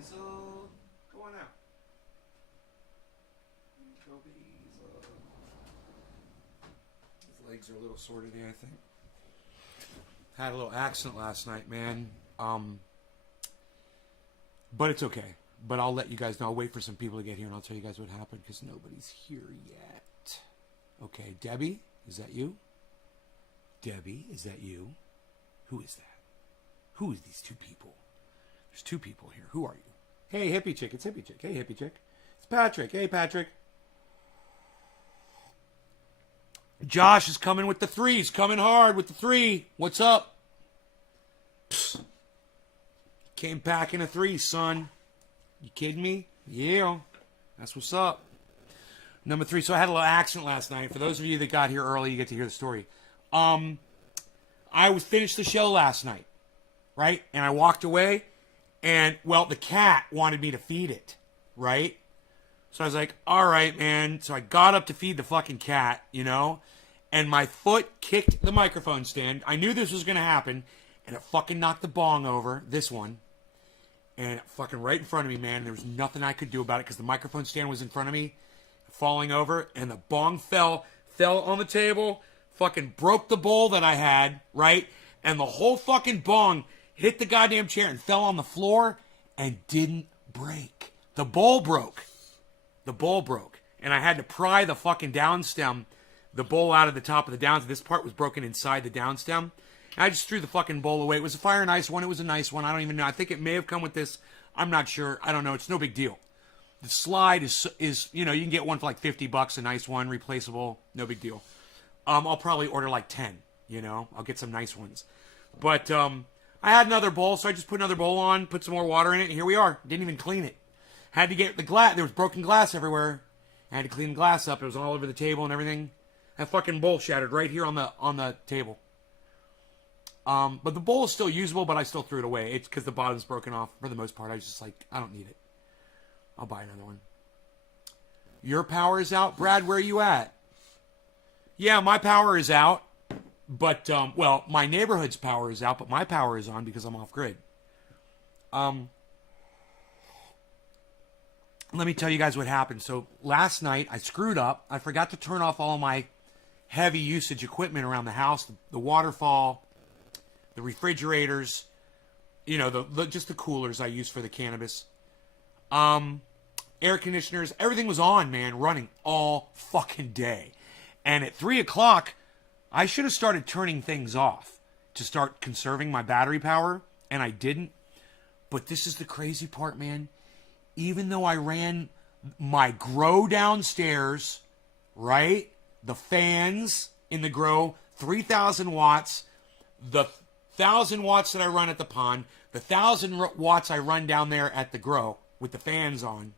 Diesel. Go on out. Go Diesel. His legs are a little sore today, I think. Had a little accident last night, man. But it's okay. But I'll let you guys know. I'll wait for some people to get here and I'll tell you guys what happened because nobody's here yet. Okay, Debbie, is that you? Debbie, is that you? Who is that? Who is these two people? There's two people here. Who are you? Hey, hippie chick. It's hippie chick. Hey, hippie chick. It's Patrick. Hey, Patrick. Josh is coming with the three. He's coming hard with the three. What's up? Psst. Came packing a three, son. You kidding me? Yeah. That's what's up. Number three. So I had a little accident last night. For those of you that got here early, you get to hear the story. I finished the show last night, right? And I walked away, and, well, the cat wanted me to feed it, right? So I was like, all right, man. So I got up to feed the fucking cat, you know? And my foot kicked the microphone stand. I knew this was going to happen, and it fucking knocked the bong over, this one. And fucking right in front of me, man. There was nothing I could do about it because the microphone stand was in front of me, falling over, and the bong fell on the table, fucking broke the bowl that I had, right? And the whole fucking bong hit the goddamn chair and fell on the floor and didn't break. The bowl broke. The bowl broke. And I had to pry the fucking downstem, the bowl out of the top of the downstem. This part was broken inside the downstem. And I just threw the fucking bowl away. It was a fire and ice one. It was a nice one. I don't even know. I think it may have come with this. I'm not sure. I don't know. It's no big deal. The slide is you know, you can get one for like $50, a nice one, replaceable. No big deal. I'll probably order like 10, you know. I'll get some nice ones. But I had another bowl, so I just put another bowl on, put some more water in it, and here we are. Didn't even clean it. Had to get the glass. There was broken glass everywhere. I had to clean the glass up. It was all over the table and everything. That fucking bowl shattered right here on the table. But the bowl is still usable, but I still threw it away. It's because the bottom's broken off for the most part. I was just like, I don't need it. I'll buy another one. Your power is out? Brad, where are you at? Yeah, my power is out. But, well, my neighborhood's power is out, but my power is on because I'm off grid. Let me tell you guys what happened. So last night I screwed up. I forgot to turn off all my heavy usage equipment around the house. The waterfall, the refrigerators, you know, just the coolers I use for the cannabis. Air conditioners, everything was on, man, running all fucking day. And at 3 o'clock, I should have started turning things off to start conserving my battery power, and I didn't. But this is the crazy part, man. Even though I ran my grow downstairs, right? The fans in the grow, 3,000 watts. The 1,000 watts that I run at the pond. The 1,000 watts I run down there at the grow with the fans on.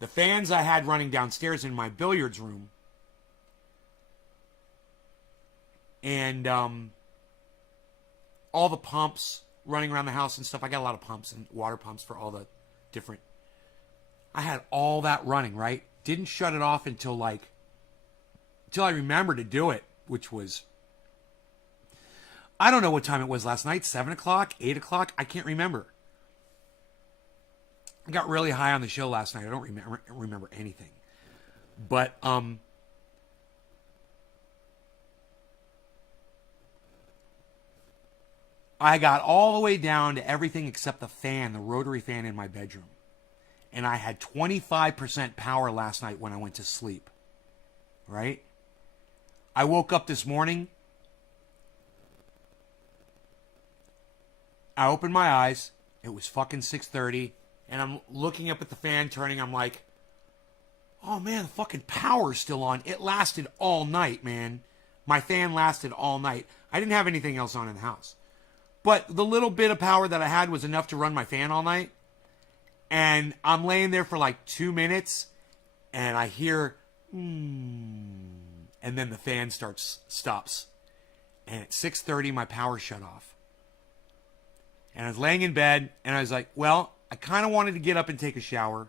The fans I had running downstairs in my billiards room. And all the pumps running around the house and stuff. I got a lot of pumps and water pumps for all the different. I had all that running, right? Didn't shut it off until I remembered to do it, which was, I don't know what time it was last night, 7 o'clock, 8 o'clock, I can't remember. I got really high on the show last night. I don't remember anything. But, I got all the way down to everything except the fan, the rotary fan in my bedroom. And I had 25% power last night when I went to sleep. Right? I woke up this morning. I opened my eyes. It was fucking 6:30. And I'm looking up at the fan turning. I'm like, oh man, the fucking power's still on. It lasted all night, man. My fan lasted all night. I didn't have anything else on in the house. But the little bit of power that I had was enough to run my fan all night. And I'm laying there for like 2 minutes. And I hear, and then the fan stops. And at 6:30, my power shut off. And I was laying in bed. And I was like, well, I kind of wanted to get up and take a shower.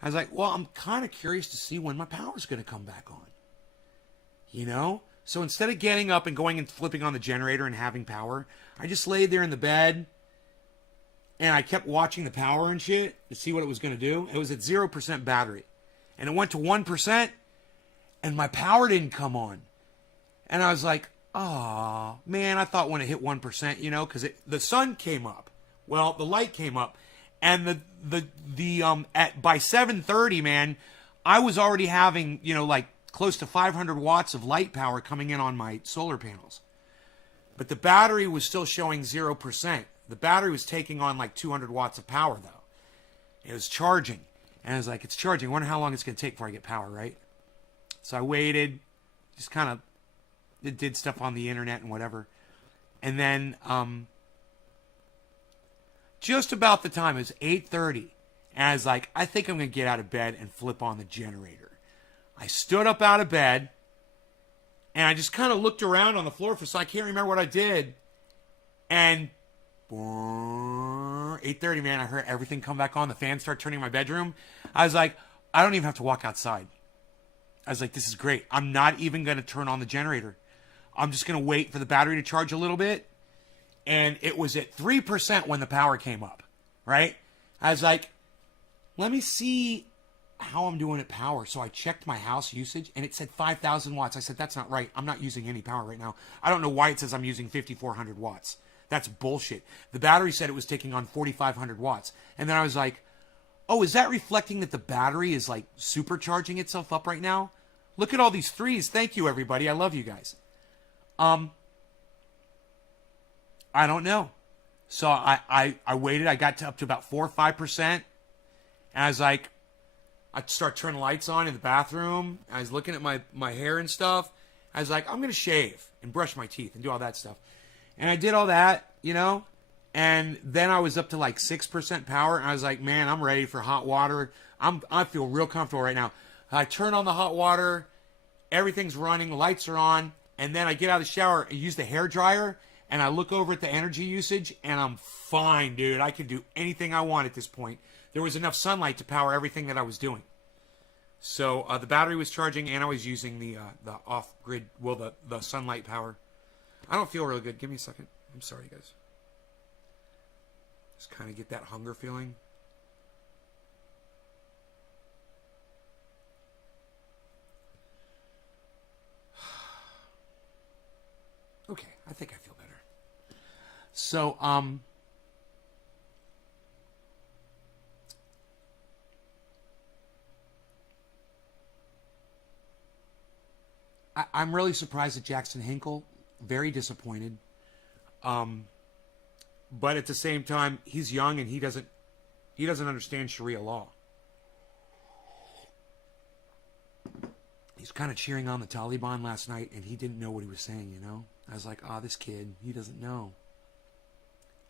I was like, well, I'm kind of curious to see when my power's going to come back on. You know? So instead of getting up and going and flipping on the generator and having power, I just laid there in the bed and I kept watching the power and shit to see what it was going to do. It was at 0% battery. And it went to 1%, and my power didn't come on. And I was like, oh, man, I thought when it hit 1%, you know, because the sun came up. Well, the light came up. And by 7:30, man, I was already having, you know, like close to 500 watts of light power coming in on my solar panels. But the battery was still showing 0%. The battery was taking on like 200 watts of power, though. It was charging. And I was like, it's charging. I wonder how long it's going to take before I get power, right? So I waited, just kind of did stuff on the internet and whatever. And then just about the time, it was 8:30. And I was like, I think I'm going to get out of bed and flip on the generator. I stood up out of bed, and I just kind of looked around on the floor for a second. I can't remember what I did. And 8:30, man, I heard everything come back on. The fan started turning in my bedroom. I was like, I don't even have to walk outside. I was like, this is great. I'm not even going to turn on the generator. I'm just going to wait for the battery to charge a little bit. And it was at 3% when the power came up, right? I was like, let me see how I'm doing at power. So I checked my house usage, and it said 5,000 watts. I said, that's not right. I'm not using any power right now. I don't know why it says I'm using 5,400 watts. That's bullshit. The battery said it was taking on 4,500 watts. And then I was like, oh, is that reflecting that the battery is like supercharging itself up right now? Look at all these threes. Thank you, everybody. I love you guys. I don't know. So I waited. I got up to about 4 or 5%. And I was like, I'd start turning lights on in the bathroom. I was looking at my hair and stuff. I was like, I'm going to shave and brush my teeth and do all that stuff. And I did all that, you know. And then I was up to like 6% power. And I was like, man, I'm ready for hot water. I feel real comfortable right now. I turn on the hot water. Everything's running. The lights are on. And then I get out of the shower and use the hair dryer. And I look over at the energy usage. And I'm fine, dude. I can do anything I want at this point. There was enough sunlight to power everything that I was doing. So the battery was charging, and I was using the off-grid, well, the sunlight power. I don't feel really good. Give me a second. I'm sorry, guys. Just kind of get that hunger feeling. Okay, I think I feel better. So, I'm really surprised at Jackson Hinkle. Very disappointed. But at the same time, he's young and he doesn't understand Sharia law. He's kind of cheering on the Taliban last night, and he didn't know what he was saying, you know? I was like, this kid, he doesn't know.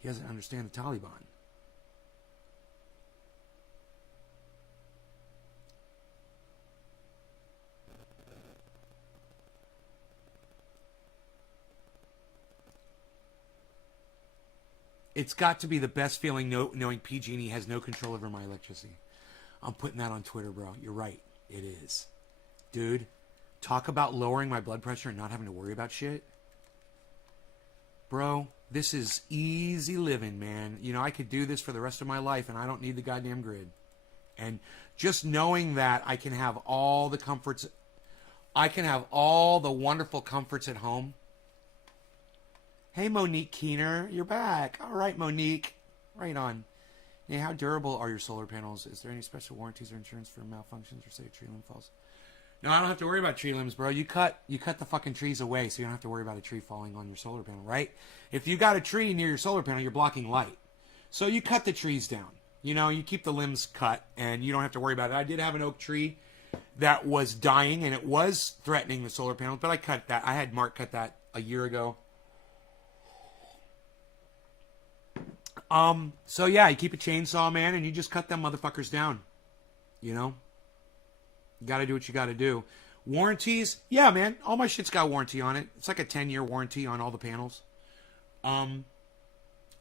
He doesn't understand the Taliban. It's got to be the best feeling knowing PG&E has no control over my electricity. I'm putting that on Twitter, bro. You're right. It is. Dude, talk about lowering my blood pressure and not having to worry about shit. Bro, this is easy living, man. You know, I could do this for the rest of my life, and I don't need the goddamn grid. And just knowing that I can have all the comforts, I can have all the wonderful comforts at home. Hey, Monique Keener, you're back. All right, Monique. Right on. Hey, how durable are your solar panels? Is there any special warranties or insurance for malfunctions or say a tree limb falls? No, I don't have to worry about tree limbs, bro. You cut the fucking trees away, so you don't have to worry about a tree falling on your solar panel, right? If you got a tree near your solar panel, you're blocking light. So you cut the trees down. You know, you keep the limbs cut, and you don't have to worry about it. I did have an oak tree that was dying, and it was threatening the solar panels, but I cut that. I had Mark cut that a year ago. So yeah, you keep a chainsaw, man, and you just cut them motherfuckers down. You know? You gotta do what you gotta do. Warranties? Yeah, man. All my shit's got warranty on it. It's like a 10-year warranty on all the panels.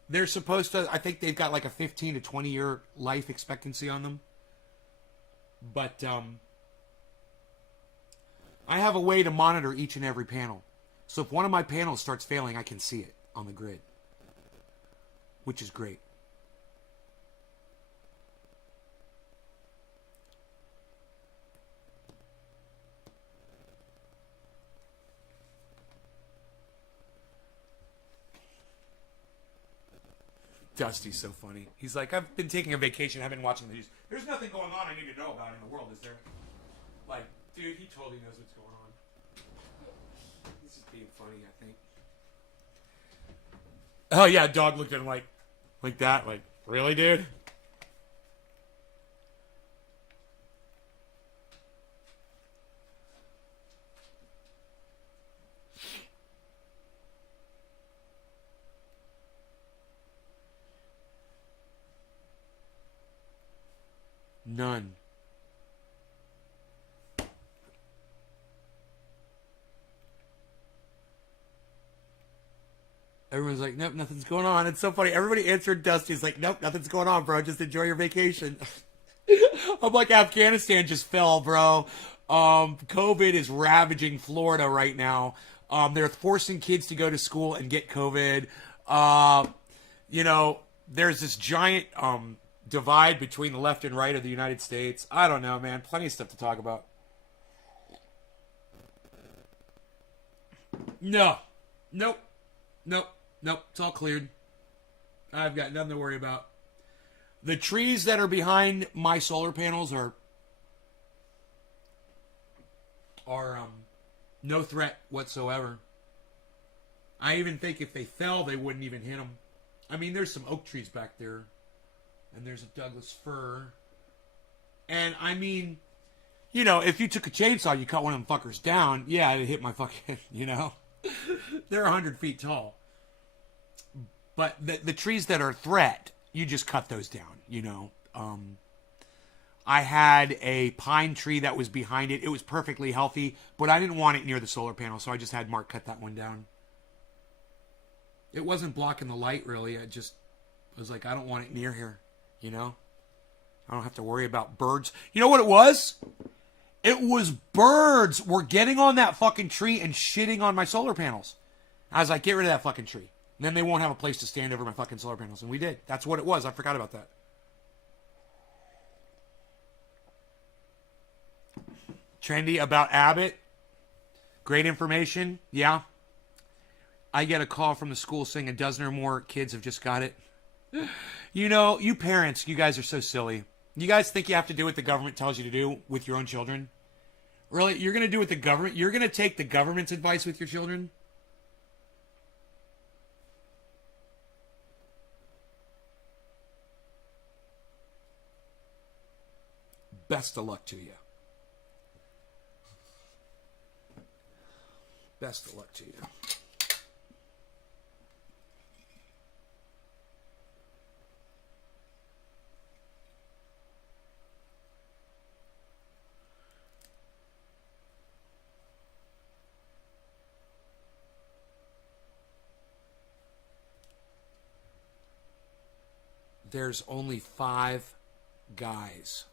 They're supposed to, I think they've got like a 15 to 20-year life expectancy on them. But, I have a way to monitor each and every panel. So if one of my panels starts failing, I can see it on the grid. Which is great. Dusty's so funny. He's like, I've been taking a vacation. I've been watching the news. There's nothing going on I need to know about in the world, is there? Like, dude, he totally knows what's going on. This is being funny, I think. Oh, yeah, dog looked at him like that. Like, really, dude? None. Everyone's like, nope, nothing's going on. It's so funny. Everybody answered Dusty's like, nope, nothing's going on, bro. Just enjoy your vacation. I'm like, Afghanistan just fell, bro. COVID is ravaging Florida right now. They're forcing kids to go to school and get COVID. You know, there's this giant divide between the left and right of the United States. I don't know, man. Plenty of stuff to talk about. No. Nope. Nope. Nope. It's all cleared. I've got nothing to worry about. The trees that are behind my solar panels are no threat whatsoever. I even think if they fell, they wouldn't even hit them. I mean, there's some oak trees back there, and there's a Douglas fir. And I mean, you know, if you took a chainsaw, you cut one of them fuckers down, yeah, it'd hit my fucking, you know. They're 100 feet tall. But the trees that are a threat, you just cut those down, you know. I had a pine tree that was behind it. It was perfectly healthy, but I didn't want it near the solar panel, so I just had Mark cut that one down. It wasn't blocking the light, really. I was like, I don't want it near here, you know. I don't have to worry about birds. You know what it was? It was birds were getting on that fucking tree and shitting on my solar panels. I was like, get rid of that fucking tree. And then they won't have a place to stand over my fucking solar panels. And we did. That's what it was. I forgot about that. Trendy about Abbott. Great information. Yeah. I get a call from the school saying a dozen or more kids have just got it. You know, you parents, you guys are so silly. You guys think you have to do what the government tells you to do with your own children? Really? You're going to do what the government... You're going to take the government's advice with your children? Best of luck to you. Best of luck to you. There's only 5 guys.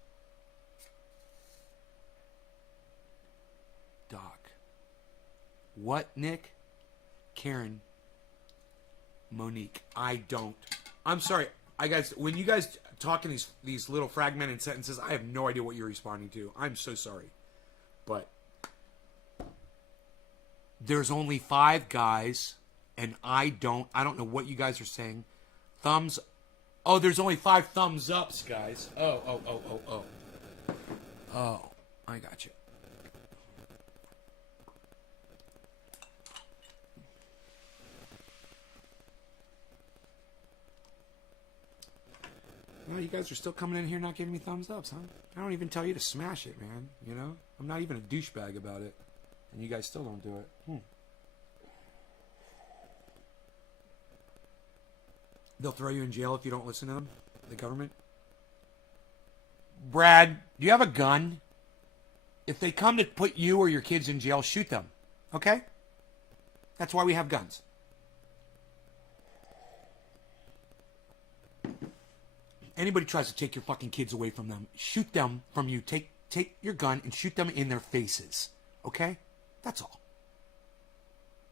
Doc. What, Nick? Karen. Monique. I don't. I'm sorry. When you guys talk in these little fragmented sentences, I have no idea what you're responding to. I'm so sorry. But there's only 5 guys, and I don't know what you guys are saying. Thumbs. Oh, there's only 5 thumbs ups, guys. Oh. Oh, I got you. Well, you guys are still coming in here not giving me thumbs ups, huh? I don't even tell you to smash it, man. You know? I'm not even a douchebag about it. And you guys still don't do it. They'll throw you in jail if you don't listen to them? The government? Brad, do you have a gun? If they come to put you or your kids in jail, shoot them. Okay? That's why we have guns. Anybody tries to take your fucking kids away from them, shoot them from you. Take your gun and shoot them in their faces. Okay? That's all.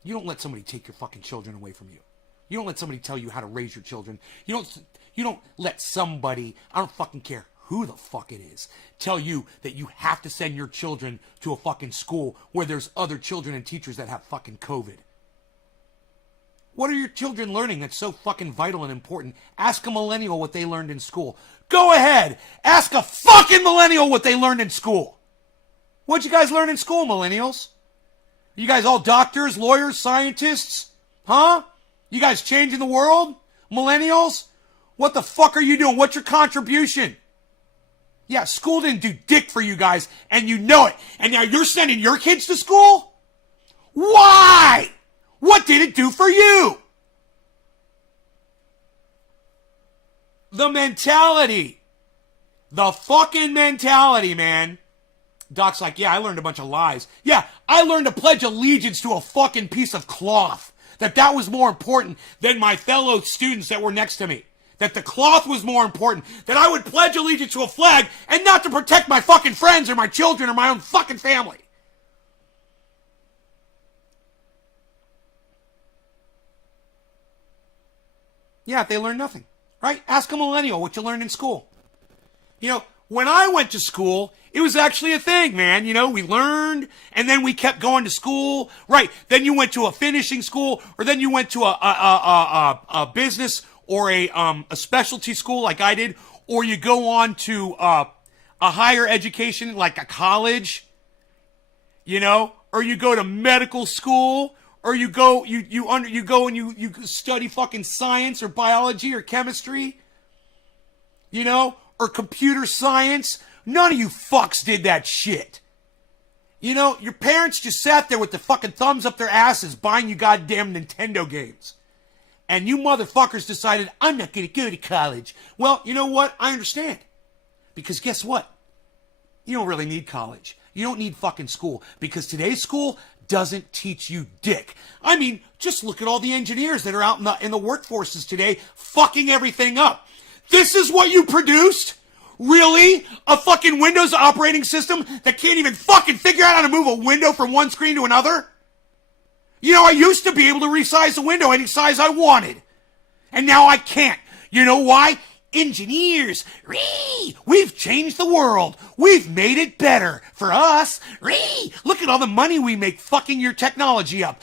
You don't let somebody take your fucking children away from you. You don't let somebody tell you how to raise your children. You don't let somebody, I don't fucking care who the fuck it is, tell you that you have to send your children to a fucking school where there's other children and teachers that have fucking COVID. What are your children learning that's so fucking vital and important? Ask a millennial what they learned in school. Go ahead. Ask a fucking millennial what they learned in school. What'd you guys learn in school, millennials? You guys all doctors, lawyers, scientists? Huh? You guys changing the world? Millennials? What the fuck are you doing? What's your contribution? Yeah, school didn't do dick for you guys, and you know it. And now you're sending your kids to school? Why? What did it do for you? The mentality. The fucking mentality, man. Doc's like, yeah, I learned a bunch of lies. Yeah, I learned to pledge allegiance to a fucking piece of cloth. That was more important than my fellow students that were next to me. That the cloth was more important. That I would pledge allegiance to a flag and not to protect my fucking friends or my children or my own fucking family. Yeah, they learn nothing, right? Ask a millennial what you learned in school. You know, when I went to school, it was actually a thing, man. You know, we learned, and then we kept going to school. Right. Then you went to a finishing school, or then you went to a business or a specialty school like I did, or you go on to a higher education like a college, you know, or you go to medical school, or you go and you study fucking science or biology or chemistry, you know, or computer science. None of you fucks did that shit. You know, your parents just sat there with the fucking thumbs up their asses buying you goddamn Nintendo games. And you motherfuckers decided, I'm not going to go to college. Well, you know what? I understand. Because guess what? You don't really need college. You don't need fucking school. Because today's school doesn't teach you dick. I mean, just look at all the engineers that are out in the workforces today fucking everything up. This is what you produced? Really? A fucking Windows operating system that can't even fucking figure out how to move a window from one screen to another? You know, I used to be able to resize the window any size I wanted. And now I can't. You know why? Engineers. We've changed the world. We've made it better for us. Look at all the money we make fucking your technology up.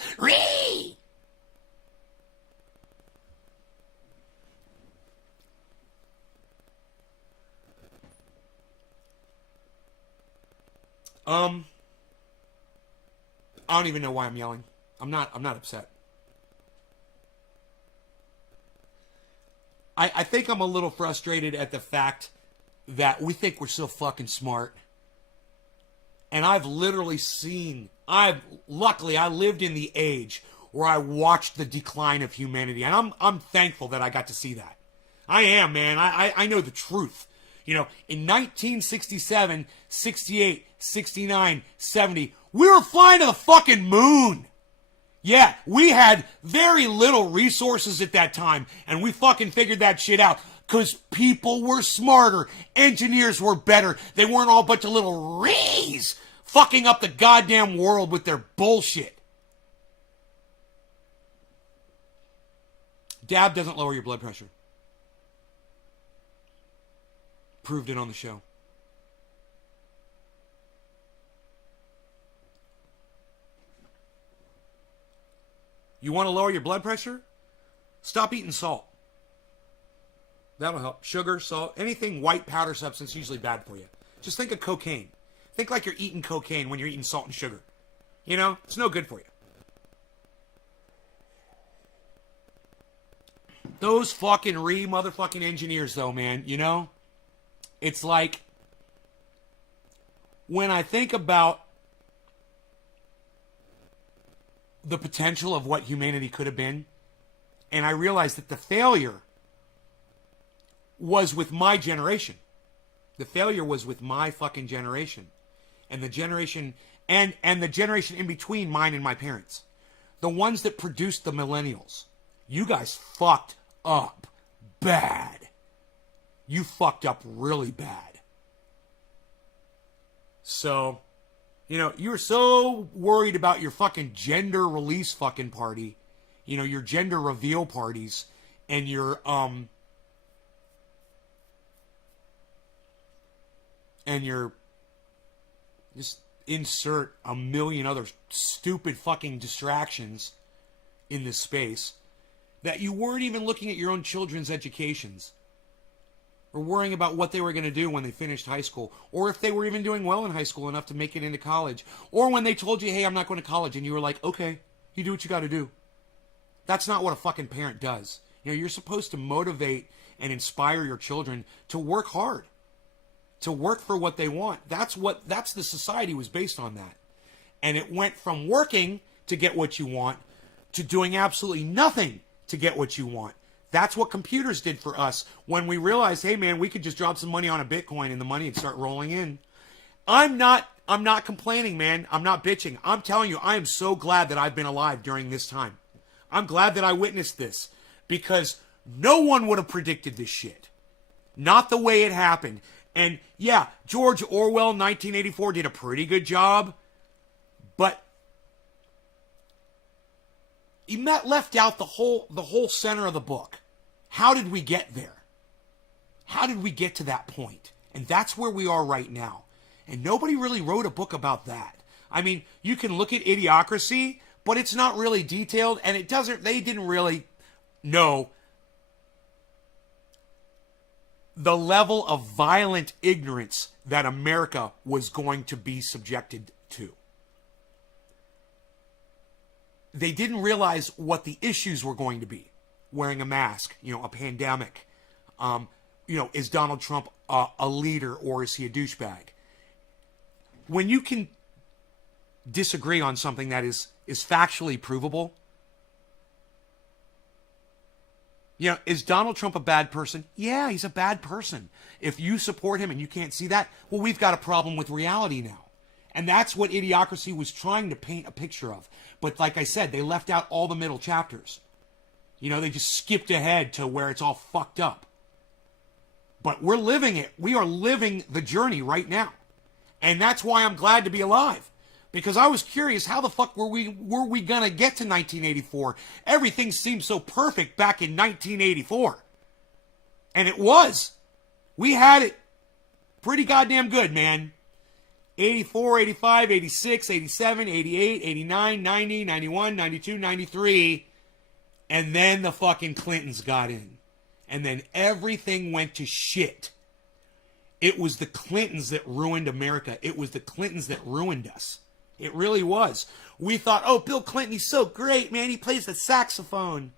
I don't even know why I'm yelling. I'm not upset. I think I'm a little frustrated at the fact that we think we're so fucking smart. And I've literally seen, luckily I lived in the age where I watched the decline of humanity. And I'm thankful that I got to see that. I am, man. I know the truth. You know, in 1967, 68, 69, 70, we were flying to the fucking moon. Yeah, we had very little resources at that time, and we fucking figured that shit out. Because people were smarter. Engineers were better. They weren't all a bunch of little rees fucking up the goddamn world with their bullshit. Dab doesn't lower your blood pressure. Proved it on the show. You want to lower your blood pressure? Stop eating salt. That'll help. Sugar, salt, anything white powder substance is usually bad for you. Just think of cocaine. Think like you're eating cocaine when you're eating salt and sugar. You know, it's no good for you. Those fucking motherfucking engineers though, man, you know? It's like, when I think about the potential of what humanity could have been, and I realize that the failure was with my generation. The failure was with my fucking generation. And the generation, and the generation in between mine and my parents. The ones that produced the millennials. You guys fucked up bad. You fucked up really bad. So, you know, you were so worried about your fucking gender release fucking party, you know, your gender reveal parties, and your, just insert a million other stupid fucking distractions in this space. that you weren't even looking at your own children's educations or worrying about what they were going to do when they finished high school, or if they were even doing well in high school enough to make it into college, or when they told you, hey, I'm not going to college, and you were like, okay, you do what you got to do. That's not what a fucking parent does. You're supposed to motivate and inspire your children to work hard, to work for what they want. That's the society was based on that. And it went from working to get what you want to doing absolutely nothing to get what you want. That's what computers did for us when we realized, hey man, we could just drop some money on a Bitcoin and the money would start rolling in. I'm not complaining, man. I'm not bitching. I'm telling you, I am so glad that I've been alive during this time. I'm glad that I witnessed this because no one would have predicted this shit. Not the way it happened. And yeah, George Orwell, 1984, did a pretty good job, but he left out the whole center of the book. How did we get there? How did we get to that point? And that's where we are right now. And nobody really wrote a book about that. I mean, you can look at Idiocracy, but it's not really detailed, and they didn't really know the level of violent ignorance that America was going to be subjected to. They didn't realize what the issues were going to be. Wearing a mask, a pandemic. Is Donald Trump a leader or is he a douchebag? When you can disagree on something that is factually provable, is Donald Trump a bad person? Yeah, he's a bad person. If you support him and you can't see that, well, we've got a problem with reality now. And that's what Idiocracy was trying to paint a picture of. But like I said, they left out all the middle chapters. They just skipped ahead to where it's all fucked up. But we're living it. We are living the journey right now. And that's why I'm glad to be alive. Because I was curious, how the fuck were we going to get to 1984? Everything seemed so perfect back in 1984. And it was. We had it pretty goddamn good, man. 84, 85, 86, 87, 88, 89, 90, 91, 92, 93. And then the fucking Clintons got in. And then everything went to shit. It was the Clintons that ruined America. It was the Clintons that ruined us. It really was. We thought, oh, Bill Clinton, he's so great, man. He plays the saxophone.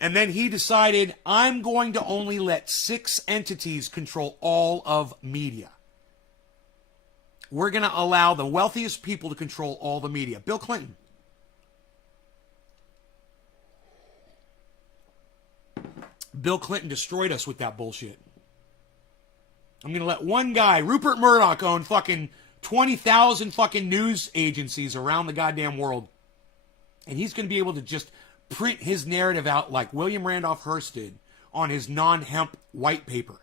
And then he decided, I'm going to only let 6 entities control all of media. We're going to allow the wealthiest people to control all the media. Bill Clinton. Bill Clinton destroyed us with that bullshit. I'm going to let one guy, Rupert Murdoch, own fucking 20,000 fucking news agencies around the goddamn world. And he's going to be able to just print his narrative out like William Randolph Hearst did on his non-hemp white paper.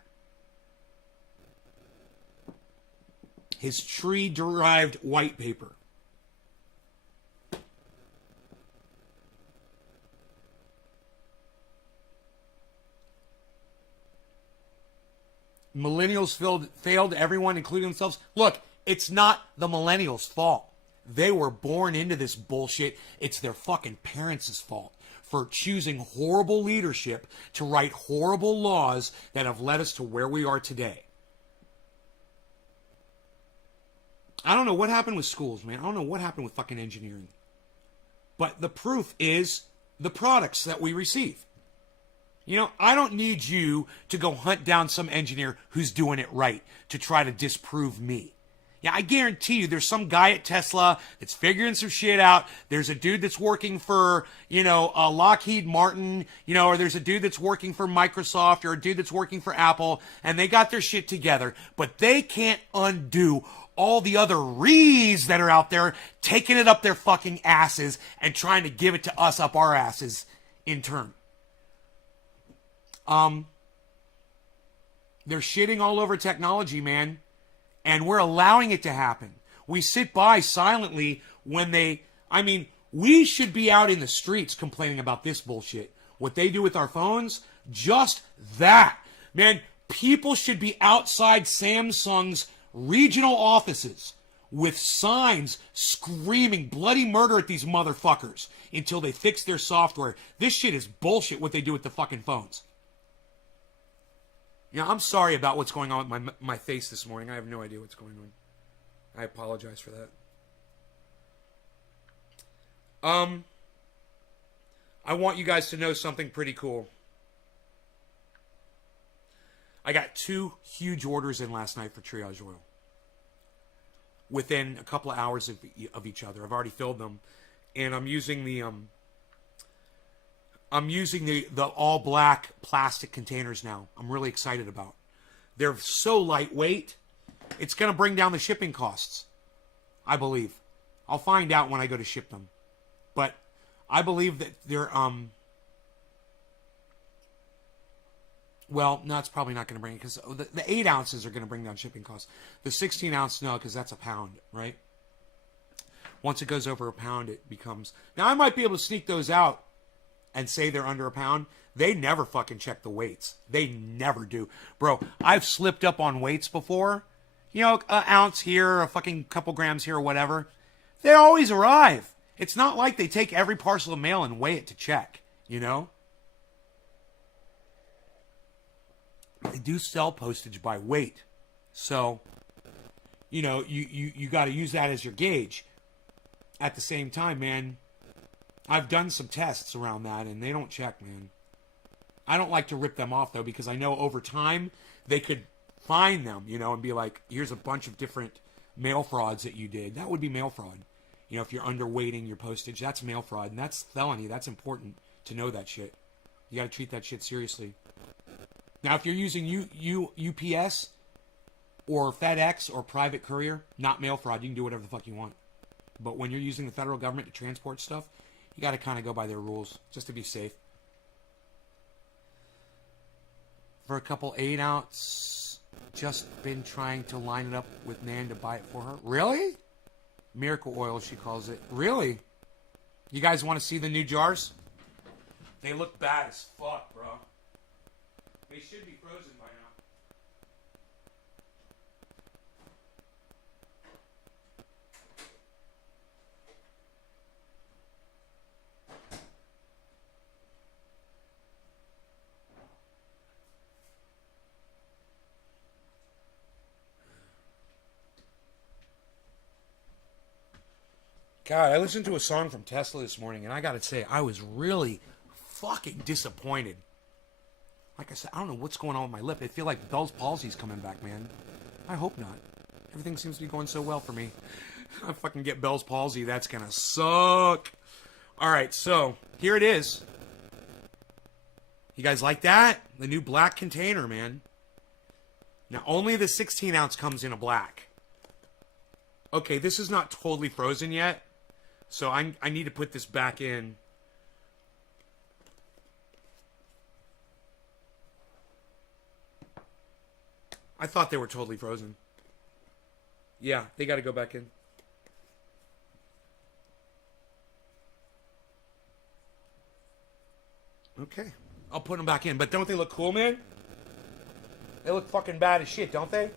His tree-derived white paper. Millennials failed everyone, including themselves. Look, it's not the millennials' fault. They were born into this bullshit. It's their fucking parents' fault for choosing horrible leadership to write horrible laws that have led us to where we are today. I don't know what happened with schools, man. I don't know what happened with fucking engineering. But the proof is the products that we receive. I don't need you to go hunt down some engineer who's doing it right to try to disprove me. Yeah, I guarantee you there's some guy at Tesla that's figuring some shit out. There's a dude that's working for, Lockheed Martin, or there's a dude that's working for Microsoft or a dude that's working for Apple, and they got their shit together. But they can't undo all the other rees that are out there taking it up their fucking asses and trying to give it to us up our asses in turn. They're shitting all over technology, man. And we're allowing it to happen. We sit by silently when we should be out in the streets complaining about this bullshit. What they do with our phones, just that. Man, people should be outside Samsung's regional offices with signs screaming bloody murder at these motherfuckers until they fix their software. This shit is bullshit what they do with the fucking phones. Yeah, I'm sorry about what's going on with my face this morning. I have no idea what's going on. I apologize for that. I want you guys to know something pretty cool. I got 2 huge orders in last night for Triage Oil. Within a couple of hours of each other. I've already filled them. And I'm using the all black plastic containers now. I'm really excited about. They're so lightweight. It's going to bring down the shipping costs. I believe. I'll find out when I go to ship them. But I believe that they're well, no, it's probably not going to bring it because the 8 ounces are going to bring down shipping costs. The 16 ounce, no, because that's a pound, right? Once it goes over a pound, it becomes... Now, I might be able to sneak those out and say they're under a pound. They never fucking check the weights. They never do. Bro, I've slipped up on weights before. You know, an ounce here, a fucking couple grams here or whatever. They always arrive. It's not like they take every parcel of mail and weigh it to check, you know? They do sell postage by weight. So, you know, you got to use that as your gauge. At the same time, man, I've done some tests around that, and they don't check, man. I don't like to rip them off, though, because I know over time they could find them, you know, and be like, here's a bunch of different mail frauds that you did. That would be mail fraud. You know, if you're underweighting your postage, that's mail fraud, and that's felony. That's important to know that shit. You got to treat that shit seriously. Now, if you're using UPS or FedEx or private courier, not mail fraud, you can do whatever the fuck you want. But when you're using the federal government to transport stuff, you got to kind of go by their rules just to be safe. For a couple 8 ounce, just been trying to line it up with Nan to buy it for her. Really? Miracle Oil, she calls it. Really? You guys want to see the new jars? They look bad as fuck, bro. They should be frozen by now. God, I listened to a song from Tesla this morning, and I gotta say, I was really fucking disappointed. Like I said, I don't know what's going on with my lip. I feel like Bell's palsy's coming back, man. I hope not. Everything seems to be going so well for me. I fucking get Bell's palsy. That's gonna suck. All right, so here it is. You guys like that? The new black container, man. Now, only the 16 ounce comes in a black. Okay, this is not totally frozen yet. So I need to put this back in. I thought they were totally frozen. Yeah, they got to go back in. Okay. I'll put them back in. But don't they look cool, man? They look fucking bad as shit, don't they?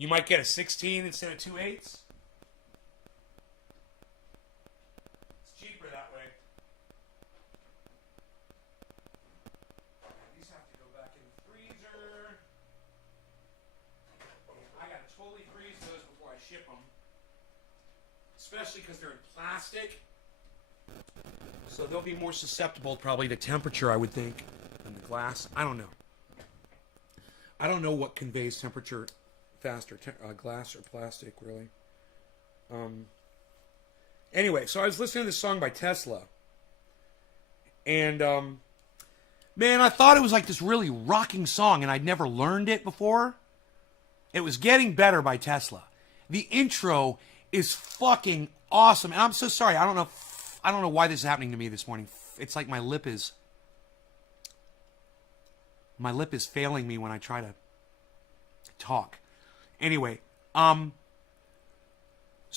You might get a 16 instead of 2/8. It's cheaper that way. These have to go back in the freezer. I gotta totally freeze those before I ship them. Especially because they're in plastic. So they'll be more susceptible probably to temperature, I would think, than the glass. I don't know. I don't know what conveys temperature faster, glass or plastic, really. Anyway, so I was listening to this song by Tesla. And, man, I thought it was like this really rocking song, and I'd never learned it before. It was Getting Better by Tesla. The intro is fucking awesome. And I'm so sorry. I don't know why this is happening to me this morning. It's like my lip is failing me when I try to talk. Anyway, so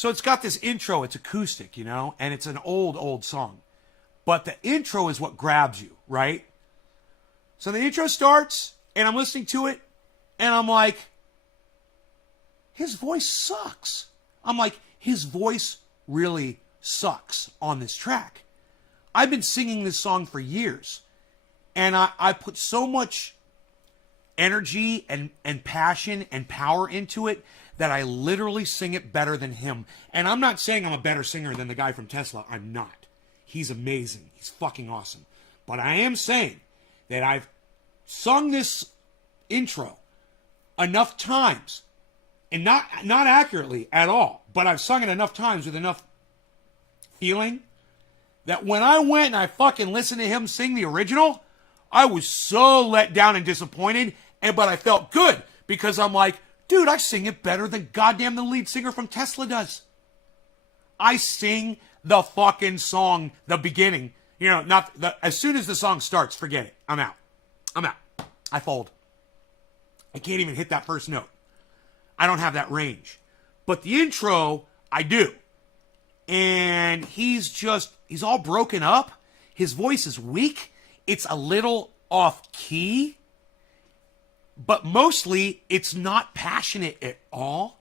it's got this intro. It's acoustic, you know, and it's an old song. But the intro is what grabs you, right? So the intro starts, and I'm listening to it, and I'm like, his voice sucks. I'm like, his voice really sucks on this track. I've been singing this song for years, and I put so much energy and passion and power into it that I literally sing it better than him. And I'm not saying I'm a better singer than the guy from Tesla. I'm not. He's amazing. He's fucking awesome. But I am saying that I've sung this intro enough times, and not accurately at all, but I've sung it enough times with enough feeling that when I went and I fucking listened to him sing the original, I was so let down and disappointed, but I felt good because I'm like, dude, I sing it better than goddamn the lead singer from Tesla does. I sing the fucking song, the beginning, as soon as the song starts, forget it. I'm out. I fold. I can't even hit that first note. I don't have that range. But the intro, I do. And he's all broken up. His voice is weak. It's a little off key. But mostly, it's not passionate at all.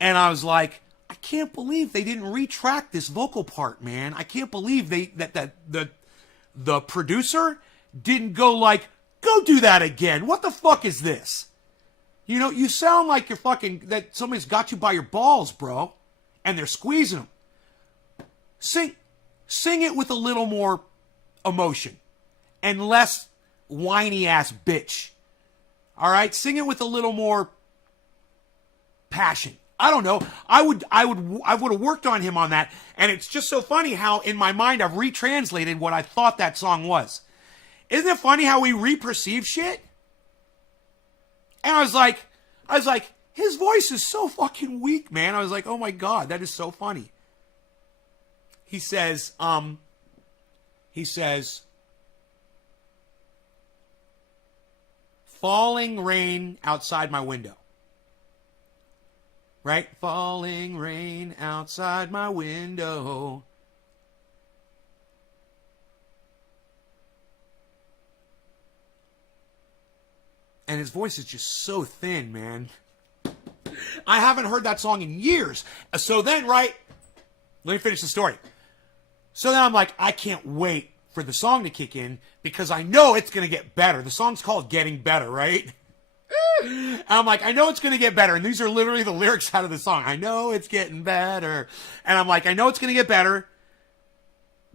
And I was like, I can't believe they didn't retract this vocal part, man. I can't believe the producer didn't go do that again. What the fuck is this? You sound like you're that somebody's got you by your balls, bro. And they're squeezing them. Sing it with a little more emotion. And less whiny ass bitch. All right? Sing it with a little more passion. I don't know. I would have worked on him on that. And it's just so funny how in my mind I've retranslated what I thought that song was. Isn't it funny how we reperceive shit? And I was like, his voice is so fucking weak, man. I was like, oh my God, that is so funny. He says, falling rain outside my window. Right? Falling rain outside my window. And his voice is just so thin, man. I haven't heard that song in years. So then, right, let me finish the story. So then I'm like, I can't wait for the song to kick in because I know it's going to get better. The song's called Getting Better, right? And I'm like, I know it's going to get better. And these are literally the lyrics out of the song. I know it's getting better. And I'm like, I know it's going to get better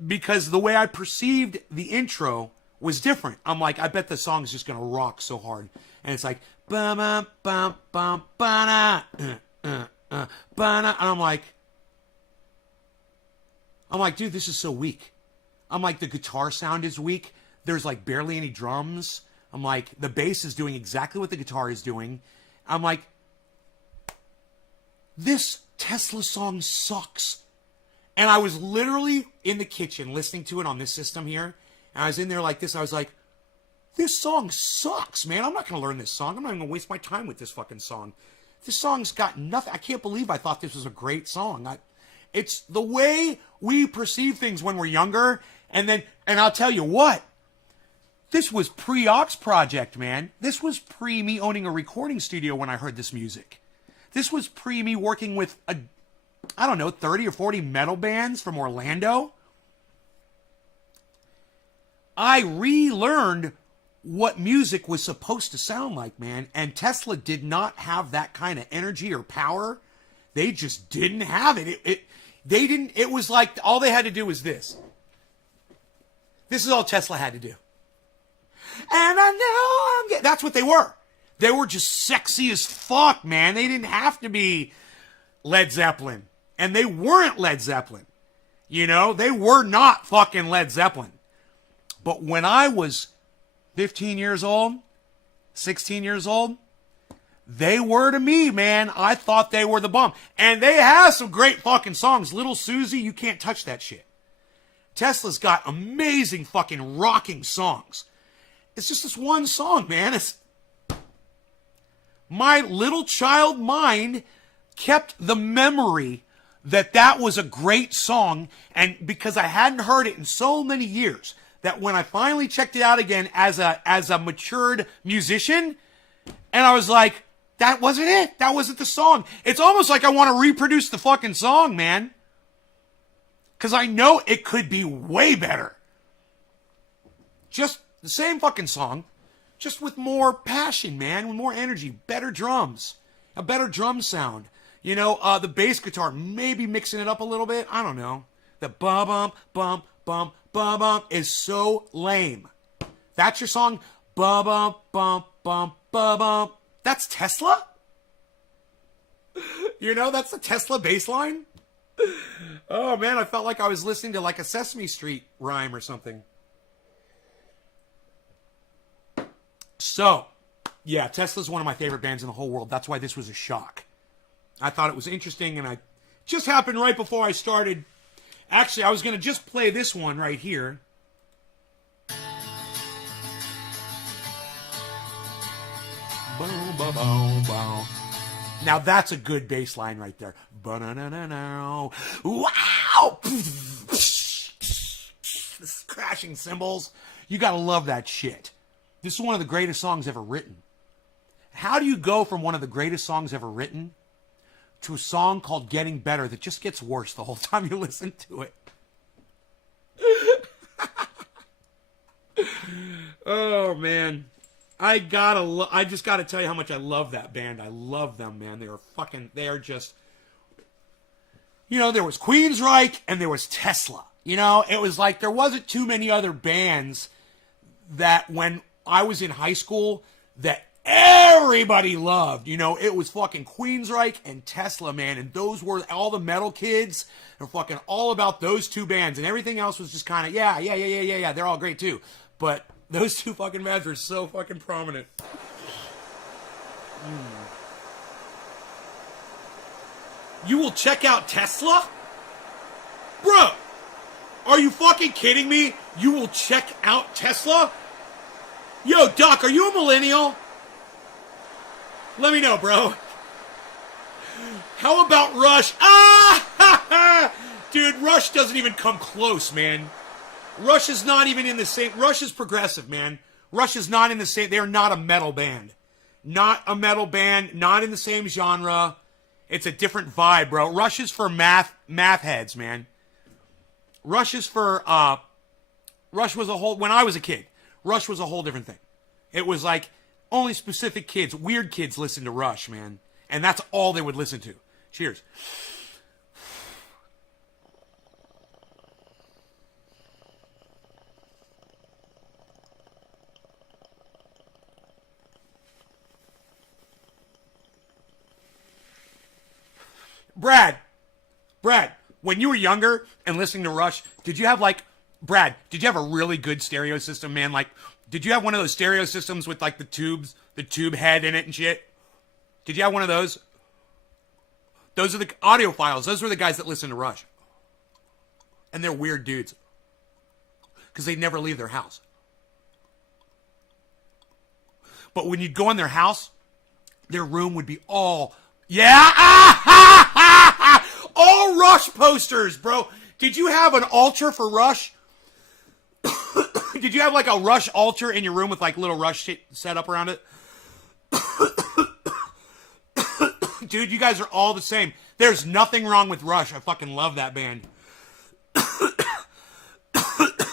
because the way I perceived the intro was different. I'm like, I bet the song's just going to rock so hard. And it's like, ba-bum, bum, bum, ba-na, ba-na. And I'm like, dude, this is so weak. I'm like, the guitar sound is weak. There's like barely any drums. I'm like, the bass is doing exactly what the guitar is doing. I'm like, this Tesla song sucks. And I was literally in the kitchen listening to it on this system here. And I was in there like this. I was like, this song sucks, man. I'm not going to learn this song. I'm not even going to waste my time with this fucking song. This song's got nothing. I can't believe I thought this was a great song. It's the way we perceive things when we're younger. And I'll tell you what. This was pre-Ox Project, man. This was pre me owning a recording studio when I heard this music. This was pre me working with 30 or 40 metal bands from Orlando. I relearned what music was supposed to sound like, man. And Tesla did not have that kind of energy or power. They just didn't have it. It was like all they had to do was this. This is all Tesla had to do. And I know that's what they were. They were just sexy as fuck, man. They didn't have to be Led Zeppelin. And they weren't Led Zeppelin. They were not fucking Led Zeppelin. But when I was 15 years old, 16 years old, they were to me, man. I thought they were the bomb. And they have some great fucking songs. Little Susie, you can't touch that shit. Tesla's got amazing fucking rocking songs. It's just this one song, man. My little child mind kept the memory that was a great song. And because I hadn't heard it in so many years, that when I finally checked it out again as a matured musician, and I was like, that wasn't it. That wasn't the song. It's almost like I want to reproduce the fucking song, man. Because I know it could be way better. Just the same fucking song, just with more passion, man, with more energy, better drums, a better drum sound. You know, the bass guitar, maybe mixing it up a little bit. I don't know. The bum bum bum bum bum is so lame. That's your song? Bum bum bum bum bum bum. That's Tesla? You know, that's the Tesla bass line? Oh, man, I felt like I was listening to like a Sesame Street rhyme or something. So, yeah, Tesla's one of my favorite bands in the whole world. That's why this was a shock. I thought it was interesting, and I just happened right before I started. Actually, I was going to just play this one right here. Boom, boom, boom, boom. Now that's a good bass line right there. Wow! This crashing cymbals. You gotta love that shit. This is one of the greatest songs ever written. How do you go from one of the greatest songs ever written to a song called Getting Better that just gets worse the whole time you listen to it? Oh, man. I just gotta tell you how much I love that band. I love them, man. They are just, you know, there was Queensryche and there was Tesla. You know, it was like there wasn't too many other bands that when I was in high school that everybody loved. You know, it was fucking Queensryche and Tesla, man. And those were all the metal kids. They're fucking all about those two bands. And everything else was just kind of, yeah. They're all great too. But those two fucking bands were so fucking prominent. You will check out Tesla? Bro, are you fucking kidding me? You will check out Tesla? Yo, Doc, are you a millennial? Let me know, bro. How about Rush? Dude, Rush doesn't even come close, man. Rush is not even in the same... Rush is progressive, man. Rush is not in the same... They're not a metal band. Not a metal band. Not in the same genre. It's a different vibe, bro. Rush is for math heads, man. Rush is for... Rush was a whole... When I was a kid, Rush was a whole different thing. It was like only specific kids, weird kids listen to Rush, man. And that's all they would listen to. Cheers. Brad, when you were younger and listening to Rush, did you have did you have a really good stereo system, man? Like, did you have one of those stereo systems with like the tube head in it and shit? Did you have one of those? Those are the audiophiles. Those were the guys that listen to Rush. And they're weird dudes. Because they never leave their house. But when you'd go in their house, their room would be all... all Rush posters, bro. Did you have an altar for Rush? Did you have like a Rush altar in your room with like little Rush shit set up around it? Dude, you guys are all the same. There's nothing wrong with Rush. I fucking love that band.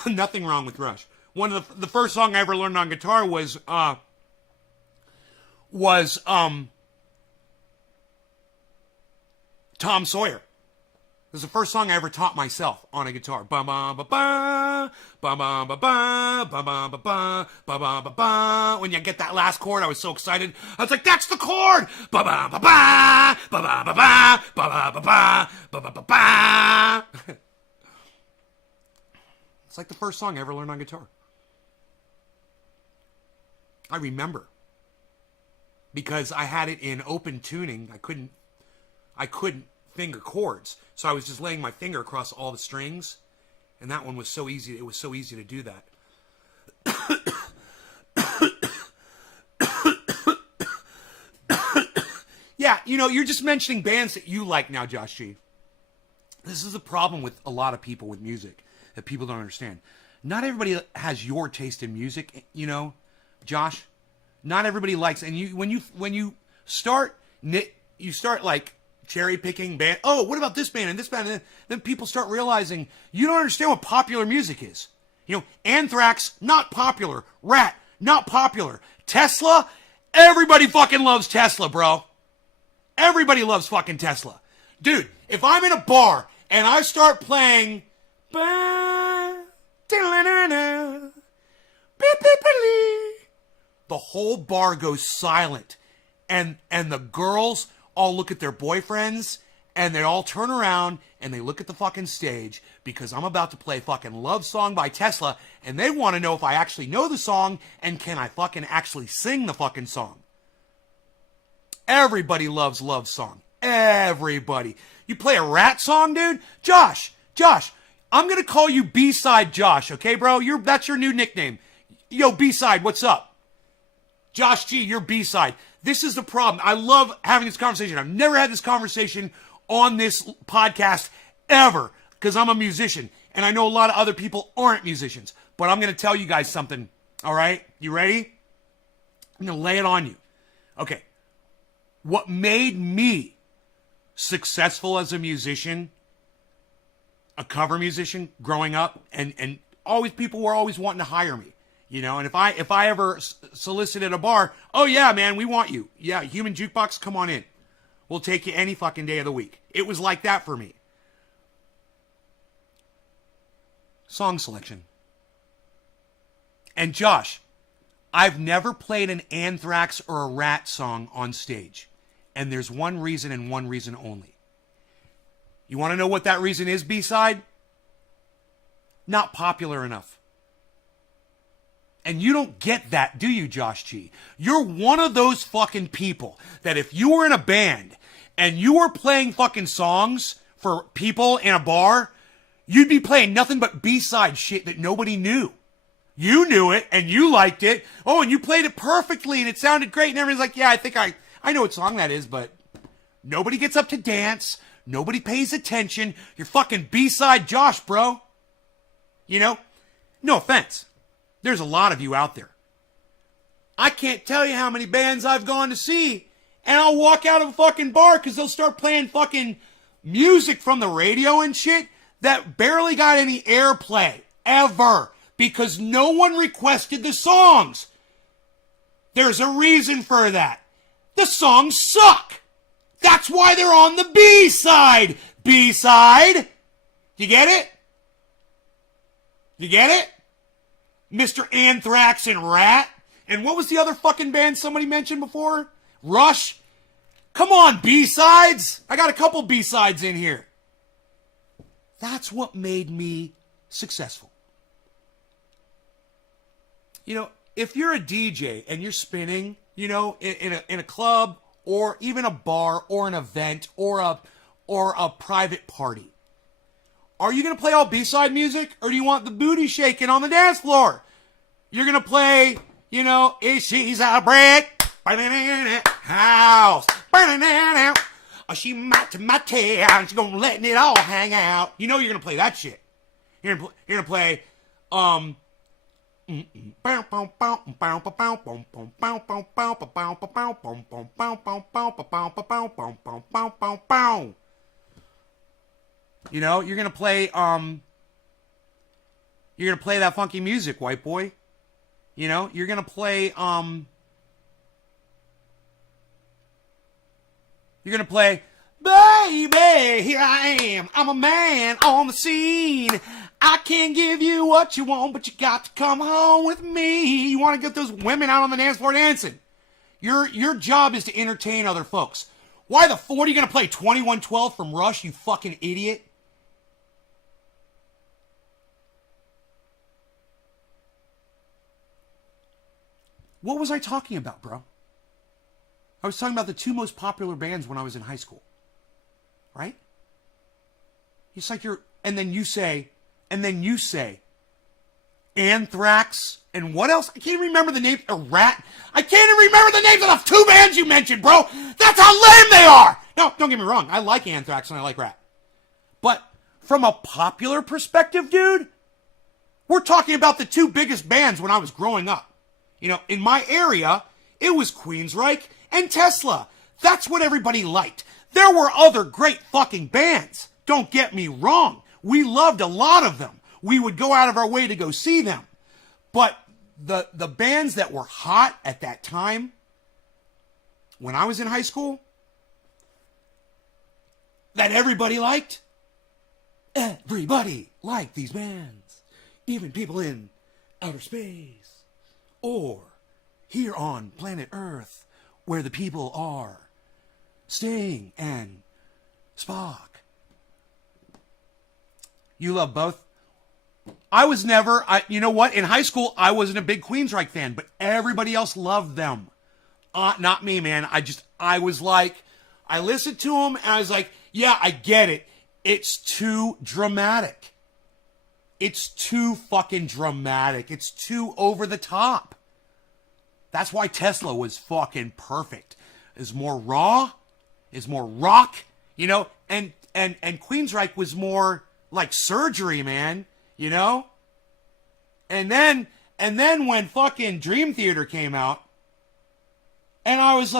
Nothing wrong with Rush. One of the first song I ever learned on guitar was Tom Sawyer. It was the first song I ever taught myself on a guitar. Ba ba ba ba ba ba ba ba ba ba ba ba ba ba ba ba. When you get that last chord, I was so excited. I was like, "That's the chord!" Ba ba ba ba ba ba ba ba ba ba ba ba ba ba ba. It's like the first song I ever learned on guitar. I remember because I had it in open tuning. I couldn't finger chords. So I was just laying my finger across all the strings. And that one was so easy. It was so easy to do that. Yeah, you know, you're just mentioning bands that you like now, Josh G. This is a problem with a lot of people with music that people don't understand. not everybody has your taste in music, you know, Josh. Not everybody likes, and when you start like cherry picking band. Oh, what about this band and this band? And then people start realizing you don't understand what popular music is. You know, Anthrax, not popular. Rat, not popular. Tesla, everybody fucking loves Tesla, bro. Everybody loves fucking Tesla. Dude, if I'm in a bar and I start playing the whole bar goes silent. And the girls all look at their boyfriends and they all turn around and they look at the fucking stage because I'm about to play fucking Love Song by Tesla and they want to know if I actually know the song and can I fucking actually sing the fucking song. Everybody loves Love Song. Everybody. You play a Rat song, dude? Josh, I'm going to call you B-Side Josh, okay, bro? That's your new nickname. Yo, B-Side, what's up? Josh G, you're B-Side. This is the problem. I love having this conversation. I've never had this conversation on this podcast ever because I'm a musician and I know a lot of other people aren't musicians. But I'm going to tell you guys something. All right? You ready? I'm going to lay it on you. Okay. What made me successful as a musician, a cover musician growing up, and always people were always wanting to hire me. You know, and if I ever solicited a bar, oh yeah, man, we want you. Yeah, Human Jukebox, come on in. We'll take you any fucking day of the week. It was like that for me. Song selection. And Josh, I've never played an Anthrax or a Rat song on stage. And there's one reason and one reason only. You want to know what that reason is, B-Side? Not popular enough. And you don't get that, do you, Josh G? You're one of those fucking people that if you were in a band and you were playing fucking songs for people in a bar, you'd be playing nothing but B-side shit that nobody knew. You knew it and you liked it. Oh, and you played it perfectly and it sounded great. And everyone's like, yeah, I think I know what song that is, but nobody gets up to dance. Nobody pays attention. You're fucking B-side Josh, bro. You know? No offense. There's a lot of you out there. I can't tell you how many bands I've gone to see, and I'll walk out of a fucking bar because they'll start playing fucking music from the radio and shit that barely got any airplay, ever, because no one requested the songs. There's a reason for that. The songs suck. That's why they're on the B-side. B-side. You get it? You get it? Mr. Anthrax and Rat. And what was the other fucking band somebody mentioned before? Rush. Come on, B-sides. I got a couple B-sides in here. That's what made me successful. You know, if you're a DJ and you're spinning, you know, in a club or even a bar or an event or a private party, are you going to play all B-side music, or do you want the booty shaking on the dance floor? You're going to play, you know, Is She's a Brick House. Oh, she might to my tail, and she's going to let it all hang out. You know you're going to play that shit. You're going to play, you know, you're gonna play that funky music, white boy. You know, you're gonna play baby, here I am, I'm a man on the scene. I can't give you what you want, but you got to come home with me. You want to get those women out on the dance floor dancing. Your job is to entertain other folks. Why the fuck are you gonna play 2112 from Rush, you fucking idiot? What was I talking about, bro? I was talking about the two most popular bands when I was in high school. Right? It's like and then you say, Anthrax, and what else? I can't even remember the name. A Rat. I can't even remember the names of the two bands you mentioned, bro. That's how lame they are. No, don't get me wrong. I like Anthrax and I like Rat. But from a popular perspective, dude, We're talking about the two biggest bands when I was growing up. You know, in my area, it was Queensryche and Tesla. That's what everybody liked. There were other great fucking bands. Don't get me wrong. We loved a lot of them. We would go out of our way to go see them. But the bands that were hot at that time, when I was in high school, that everybody liked, everybody liked these bands. Even people in outer space. Or here on planet Earth, where the people are Sting and Spock. You love both? I was never, you know what? In high school, I wasn't a big Queensryche fan, but everybody else loved them. Not me, man. I was like, I listened to them and I was like, yeah, I get it. It's too dramatic. It's too fucking dramatic. It's too over the top. That's why Tesla was fucking perfect. It's more raw. It's more rock, you know, and Queensryche was more like surgery, man, you know? And then when fucking Dream Theater came out, and I was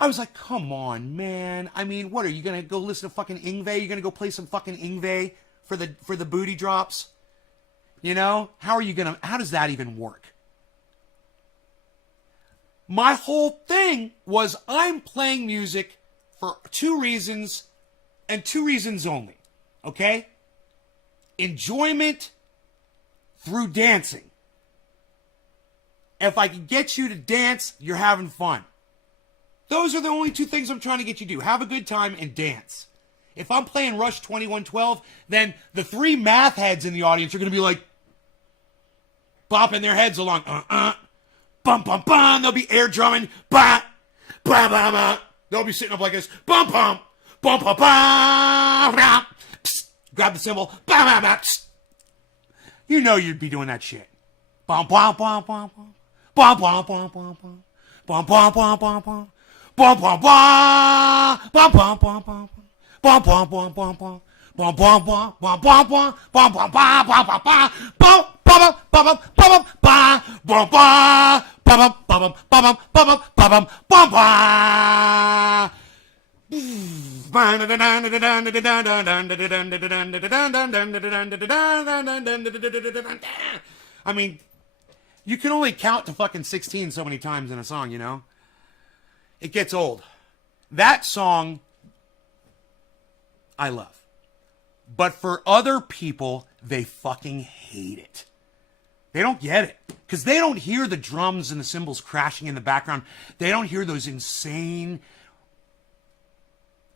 like, come on, man. I mean, what are you gonna go listen to fucking Yngwie? You're gonna go play some fucking Yngwie for the booty drops? You know? How does that even work? My whole thing was I'm playing music for two reasons, and two reasons only. Okay? Enjoyment through dancing. If I can get you to dance, you're having fun. Those are the only two things I'm trying to get you to do. Have a good time and dance. If I'm playing Rush 2112, then the three math heads in the audience are going to be like, bopping their heads along. Bum, bum, bum. They'll be air drumming. Bah, bah, bah, bah. They'll be sitting up like this. Bum, bum, bum, bum, bum. Psst. Grab the cymbal. Bum, bum, bum. Psst. You know you'd be doing that shit. Bum, bum, bum, bum, bum. Bum, bum, bum, bum, bum. Bum, bum, bum, bum, bum. Bum, bum, bum. Bum, bum, bum, bum. Bum, bum, bum, bum, bum. Bum, bum, bum, bum, bum, bum. Bum, bum, bum, bum, bum, bum. Bum, bum, bum, bum, bum, bum, bum, bum. Bum, bum, bum, bum, bum, bum, bum. I mean, you can only count to fucking 16 so many times in a song, you know? It gets old. That song, I love. But for other people, they fucking hate it. They don't get it. Because they don't hear the drums and the cymbals crashing in the background. They don't hear those insane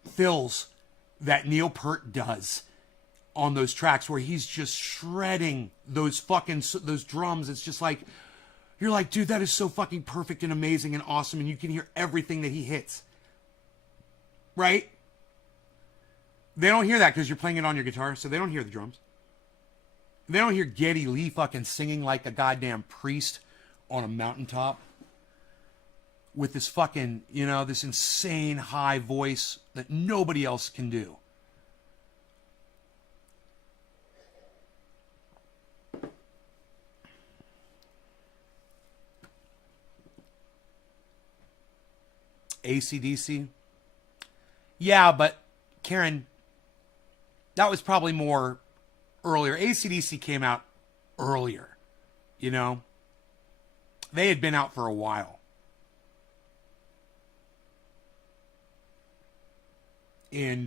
fills that Neil Peart does on those tracks where he's just shredding those drums. It's just like, you're like, dude, that is so fucking perfect and amazing and awesome, and you can hear everything that he hits. Right? They don't hear that because you're playing it on your guitar, so they don't hear the drums. They don't hear Geddy Lee fucking singing like a goddamn priest on a mountaintop with this fucking, you know, this insane high voice that nobody else can do. AC/DC. Yeah, but Karen, that was probably more earlier. AC/DC came out earlier, you know. They had been out for a while. And,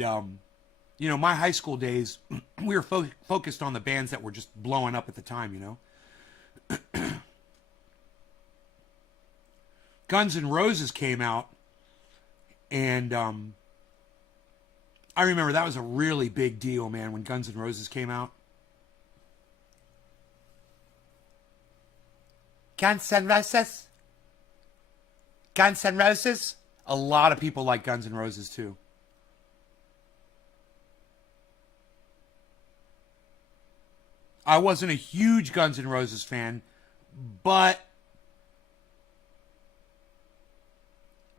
you know, my high school days, we were focused on the bands that were just blowing up at the time, you know. Guns N' Roses came out, and I remember that was a really big deal, man, when Guns N' Roses came out. Guns N' Roses. Guns N' Roses. A lot of people like Guns N' Roses, too. I wasn't a huge Guns N' Roses fan, but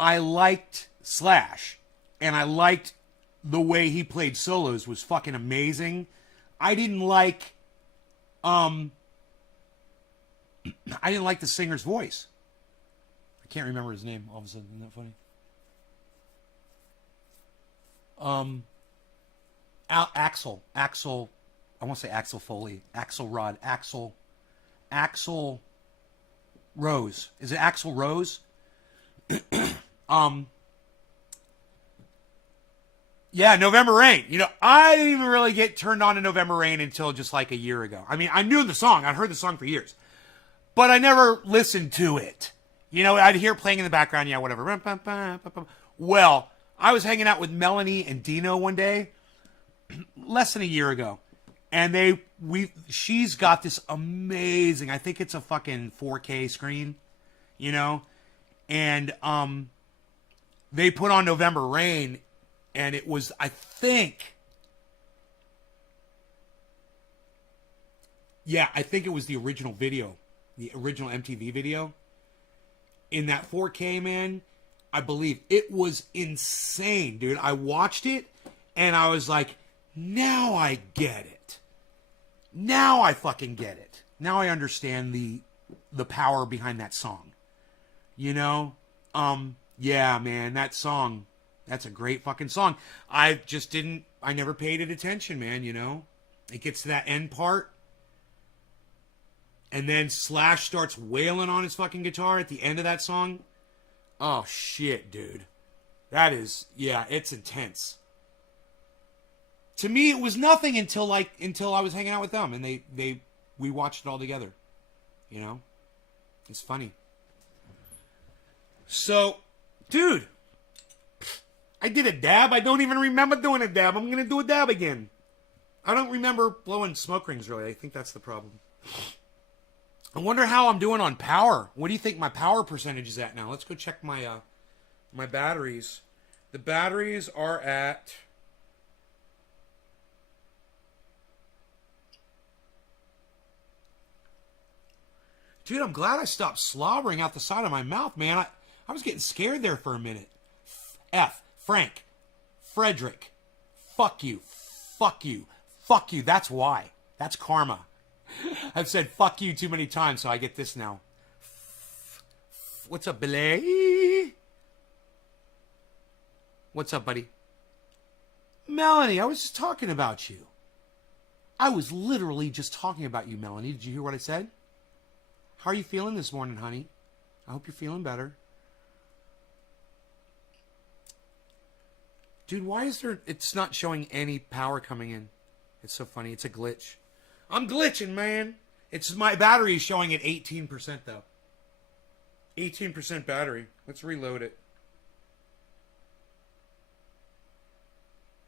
I liked Slash, and I liked the way he played solos was fucking amazing. I didn't like I didn't like the singer's voice. I can't remember his name all of a sudden. Isn't that funny? Axel. I want to say Axel Foley. Axel Rose. Is it Axel Rose? Yeah, November Rain. You know, I didn't even really get turned on to November Rain until just like a year ago. I mean, I knew the song. I'd heard the song for years. But I never listened to it. You know, I'd hear it playing in the background. Yeah, whatever. Well, I was hanging out with Melanie and Dino one day, less than a year ago. And she's got this amazing, I think it's a fucking 4K screen, you know? And they put on November Rain, and it was, I think it was the original video, the original MTV video. In that 4K, man, I believe it was insane, dude. I watched it, and I was like, now I get it. Now I fucking get it. Now I understand the power behind that song. You know? Yeah, man, that song, that's a great fucking song. I never paid it attention, man, you know? It gets to that end part, and then Slash starts wailing on his fucking guitar at the end of that song. Oh, shit, dude. That is, yeah, it's intense. To me, it was nothing until I was hanging out with them, and we watched it all together. You know? It's funny. So, dude, I did a dab. I don't even remember doing a dab. I'm going to do a dab again. I don't remember blowing smoke rings, really. I think that's the problem. I wonder how I'm doing on power. What do you think my power percentage is at now? Let's go check my my batteries. The batteries are at... Dude, I'm glad I stopped slobbering out the side of my mouth, man. I was getting scared there for a minute. Frank, Frederick, fuck you, fuck you, fuck you. That's why. That's karma. I've said fuck you too many times, so I get this now. What's up, Billy? What's up, buddy? Melanie, I was just talking about you. I was literally just talking about you, Melanie. Did you hear what I said? How are you feeling this morning, honey? I hope you're feeling better. Dude, why is it's not showing any power coming in? It's so funny. It's a glitch. I'm glitching, man. My battery is showing at 18% though. 18% battery. Let's reload it.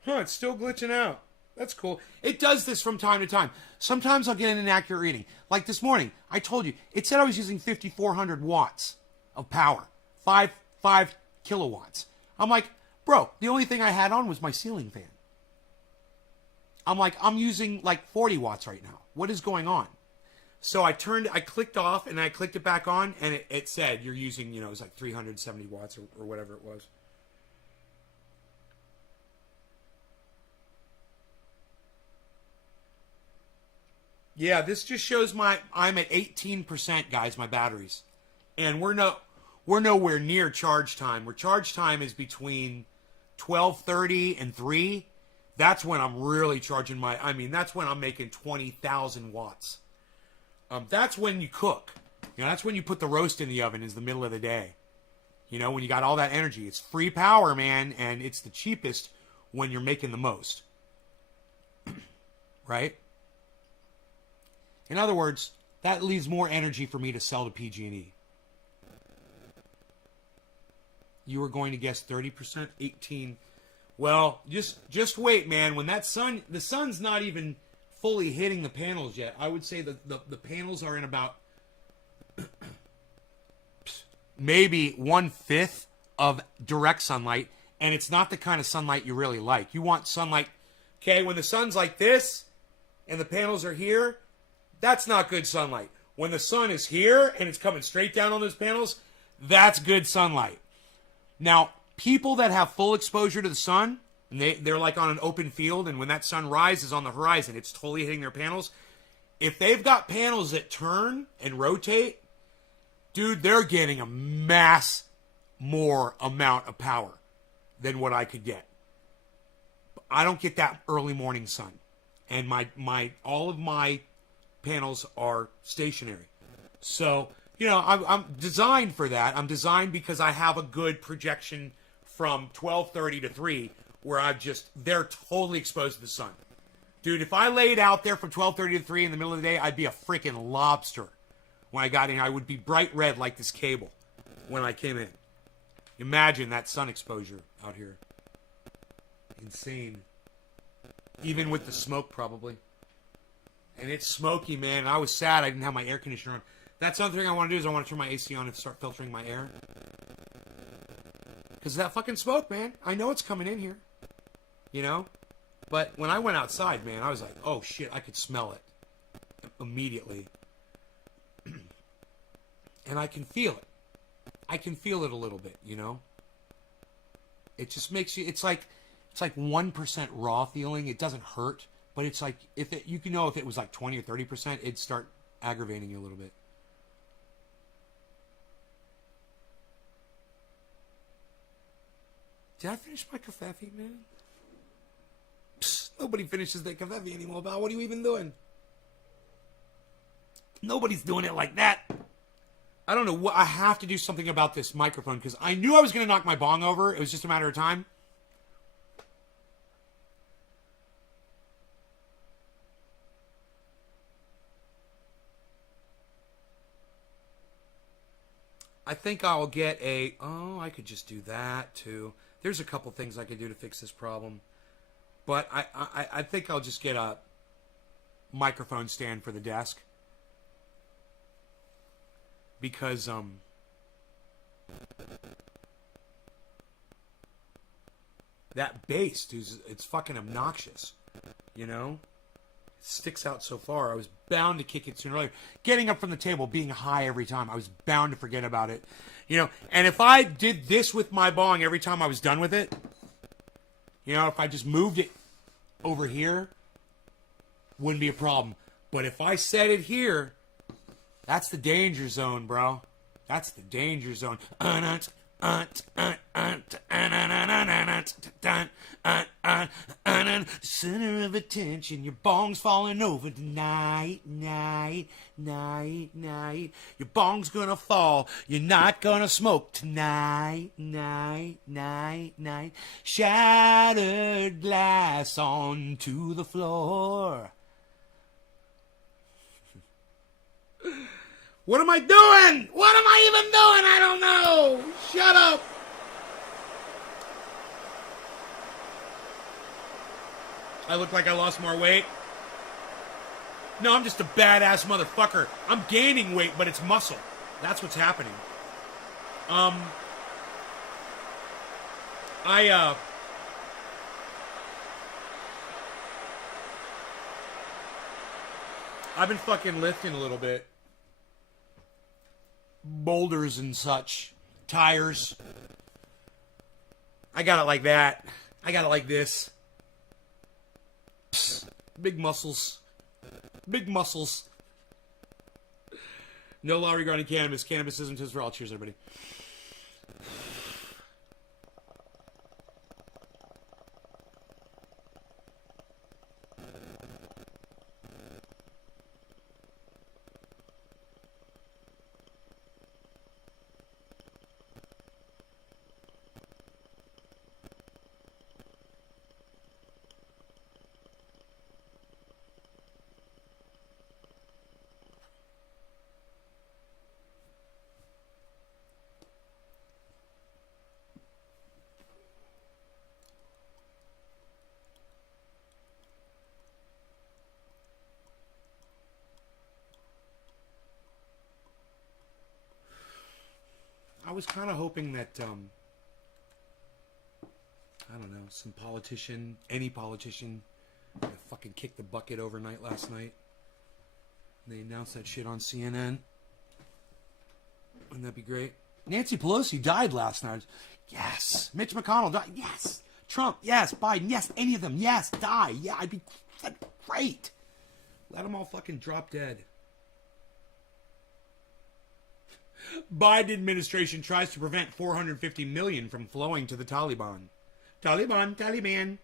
Huh, it's still glitching out. That's cool. It does this from time to time. Sometimes I'll get an inaccurate reading. Like this morning, I told you, it said I was using 5,400 watts of power. 5 kilowatts. I'm like, bro, the only thing I had on was my ceiling fan. I'm like, I'm using like 40 watts right now. What is going on? So I clicked off and I clicked it back on, and it said you're using, it was like 370 watts or whatever it was. Yeah, this just shows I'm at 18%, guys, my batteries. And we're nowhere near charge time. Where charge time is between 12:30 and 3. That's when I'm really charging that's when I'm making 20,000 watts. That's when you cook. That's when you put the roast in the oven, is the middle of the day. When you got all that energy. It's free power, man, and it's the cheapest when you're making the most. Right? In other words, that leaves more energy for me to sell to PG&E. You were going to guess 30%? 18. Well, just wait, man. When the sun's not even fully hitting the panels yet. I would say the panels are in about maybe 1/5 of direct sunlight, and it's not the kind of sunlight you really like. You want sunlight, okay, when the sun's like this and the panels are here, that's not good sunlight. When the sun is here and it's coming straight down on those panels, that's good sunlight. Now, people that have full exposure to the sun, and they're like on an open field, and when that sun rises on the horizon, it's totally hitting their panels. If they've got panels that turn and rotate, dude, they're getting a mass more amount of power than what I could get. I don't get that early morning sun. And my all of my panels are stationary. So, I'm designed for that. I'm designed because I have a good projection from 12:30 to 3 where they're totally exposed to the sun. Dude, if I laid out there from 12:30 to 3 in the middle of the day, I'd be a freaking lobster. When I got in, I would be bright red like this cable when I came in. Imagine that sun exposure out here. Insane. Even with the smoke, probably. And it's smoky, man. I was sad I didn't have my air conditioner on. That's another thing I want to do is I want to turn my AC on and start filtering my air. Because that fucking smoke, man. I know it's coming in here. But when I went outside, man, I was like, oh shit, I could smell it. Immediately. And I can feel it. I can feel it a little bit, It just makes you, it's like 1% raw feeling. It doesn't hurt, but it's like, if it was like 20 or 30%, it'd start aggravating you a little bit. Did I finish my covfefe, man? Psst, nobody finishes their covfefe anymore, pal. What are you even doing? Nobody's doing it like that. I don't know what. I have to do something about this microphone because I knew I was going to knock my bong over. It was just a matter of time. I think I'll get I could just do that too. There's a couple things I could do to fix this problem. But I think I'll just get a microphone stand for the desk. Because, that bass, dude, it's fucking obnoxious. It sticks out so far. I was bound to kick it sooner or later. Getting up from the table, being high every time, I was bound to forget about it. And if I did this with my bong every time I was done with it, if I just moved it over here, wouldn't be a problem. But if I set it here, that's the danger zone, bro. That's the danger zone. Center of attention, your bong's falling over tonight, night. Your bong's gonna fall, you're not gonna smoke tonight, night. Shattered glass onto the floor. What am I doing? What am I even doing? I don't know. Shut up. I look like I lost more weight. No, I'm just a badass motherfucker. I'm gaining weight, but it's muscle. That's what's happening. I've been fucking lifting a little bit. Boulders and such. Tires. I got it like that. I got it like this. Psst. Big muscles. Big muscles. No law regarding cannabis. Cannabis isn't just for all. Cheers, everybody. I was kind of hoping that, I don't know, some politician, any politician, fucking kicked the bucket overnight last night. They announced that shit on CNN. Wouldn't that be great? Nancy Pelosi died last night. Yes. Mitch McConnell died. Yes. Trump. Yes. Biden. Yes. Any of them. Yes. Die. Yeah. That'd be great. Let them all fucking drop dead. Biden administration tries to prevent 450 million from flowing to the Taliban. Taliban.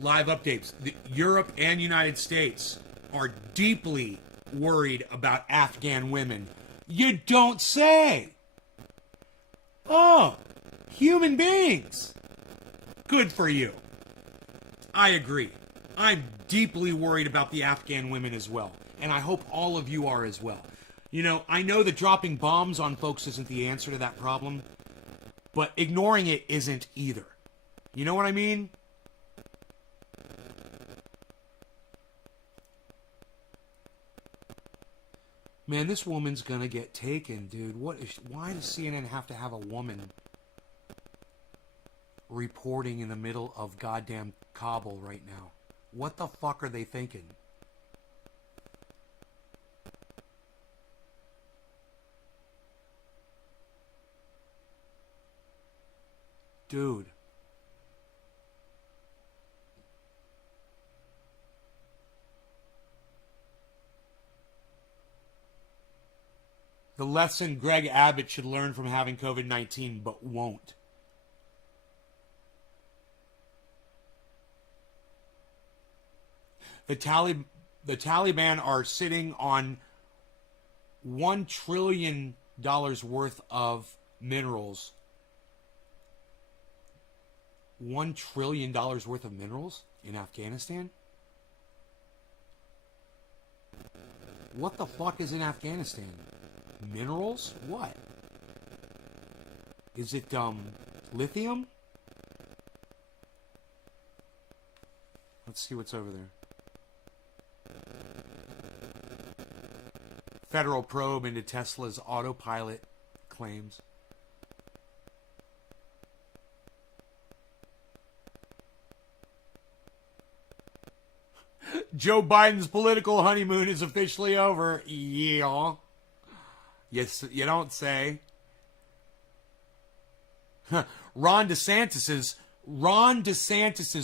Live updates. Europe and United States are deeply worried about Afghan women. You don't say. Oh, human beings. Good for you. I agree. I'm deeply worried about the Afghan women as well. And I hope all of you are as well. You know, I know that dropping bombs on folks isn't the answer to that problem, but ignoring it isn't either. You know what I mean? Man, this woman's gonna get taken, dude. Why does CNN have to have a woman reporting in the middle of goddamn Kabul right now? What the fuck are they thinking? Dude. The lesson Greg Abbott should learn from having COVID-19, but won't. The Taliban are sitting on $1 trillion worth of minerals. $1 trillion worth of minerals in Afghanistan? What the fuck is in Afghanistan? Minerals? What? Is it, lithium? Let's see what's over there. Federal probe into Tesla's autopilot claims. Joe Biden's political honeymoon is officially over. Yeah. Yes, you don't say. Ron DeSantis's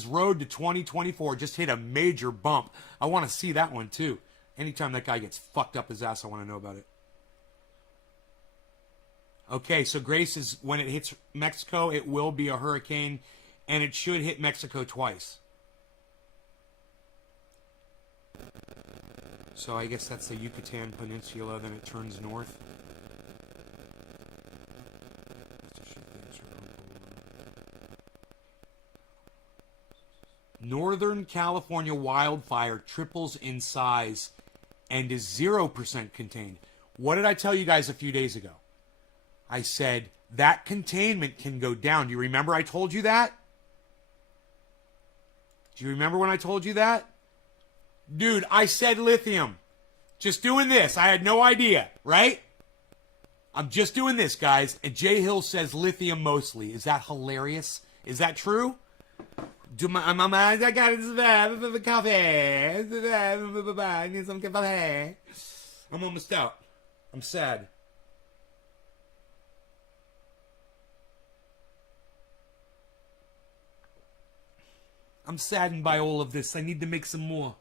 road to 2024 just hit a major bump. I want to see that one too. Anytime that guy gets fucked up his ass, I want to know about it. Okay, so Grace is, when it hits Mexico, it will be a hurricane, and it should hit Mexico twice. So I guess that's the Yucatan Peninsula, then it turns north. Northern California wildfire triples in size and is 0% contained. What did I tell you guys a few days ago? I said that containment can go down. Do you remember I told you that? Do you remember when I told you that? Dude, I said lithium. Just doing this. I had no idea, right? I'm just doing this, guys. And Jay Hill says lithium mostly. Is that hilarious? Is that true? I got coffee. I need some coffee. I'm almost out. I'm sad. I'm saddened by all of this. I need to make some more.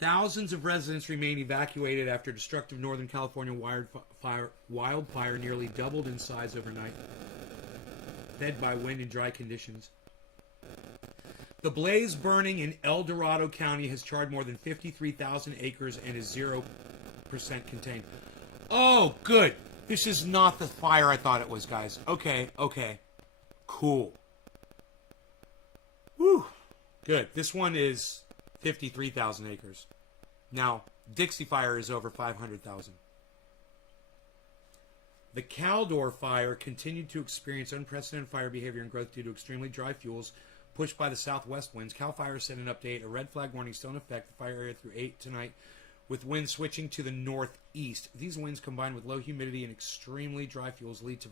Thousands of residents remain evacuated after destructive Northern California wildfire nearly doubled in size overnight, fed by wind and dry conditions. The blaze burning in El Dorado County has charred more than 53,000 acres and is 0% contained. Oh, good. This is not the fire I thought it was, guys. Okay. Cool. Whew. Good. This one is 53,000 acres. Now, Dixie Fire is over 500,000. The Caldor Fire continued to experience unprecedented fire behavior and growth due to extremely dry fuels pushed by the southwest winds. Cal Fire sent an update. A red flag warning still in effect. The fire area through 8 tonight, with winds switching to the northeast. These winds combined with low humidity and extremely dry fuels lead to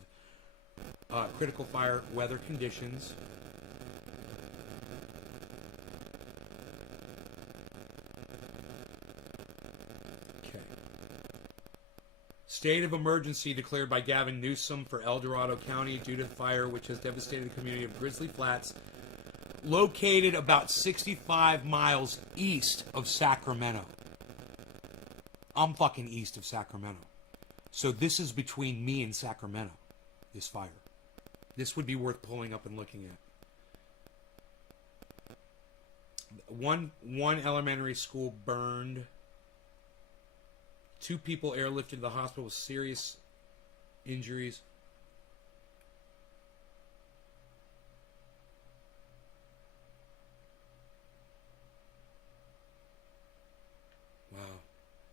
critical fire weather conditions. State of emergency declared by Gavin Newsom for El Dorado County due to the fire which has devastated the community of Grizzly Flats, located about 65 miles east of Sacramento. I'm fucking east of Sacramento. So this is between me and Sacramento, this fire. This would be worth pulling up and looking at. One elementary school burned. 2 people airlifted to the hospital with serious injuries. Wow.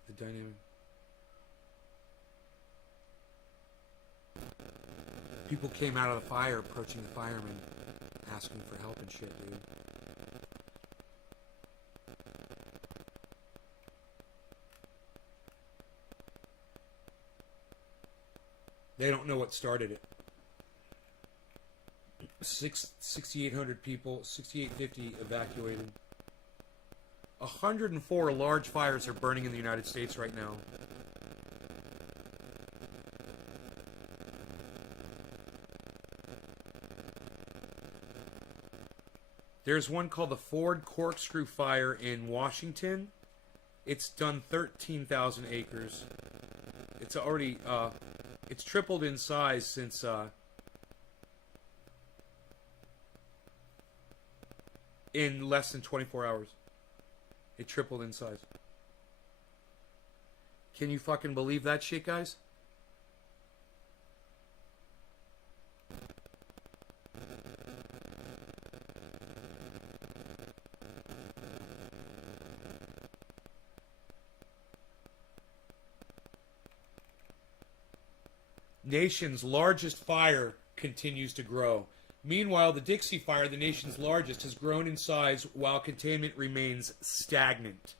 The dynamic. People came out of the fire approaching the firemen, asking for help and shit, dude. They don't know what started it. 6,800 people, 6,850 evacuated. 104 large fires are burning in the United States right now. There's one called the Ford Corkscrew Fire in Washington. It's done 13,000 acres. It's already, it's tripled in size since, in less than 24 hours. It tripled in size. Can you fucking believe that shit, guys? Nation's largest fire continues to grow. Meanwhile, the Dixie Fire, the nation's largest, has grown in size while containment remains stagnant.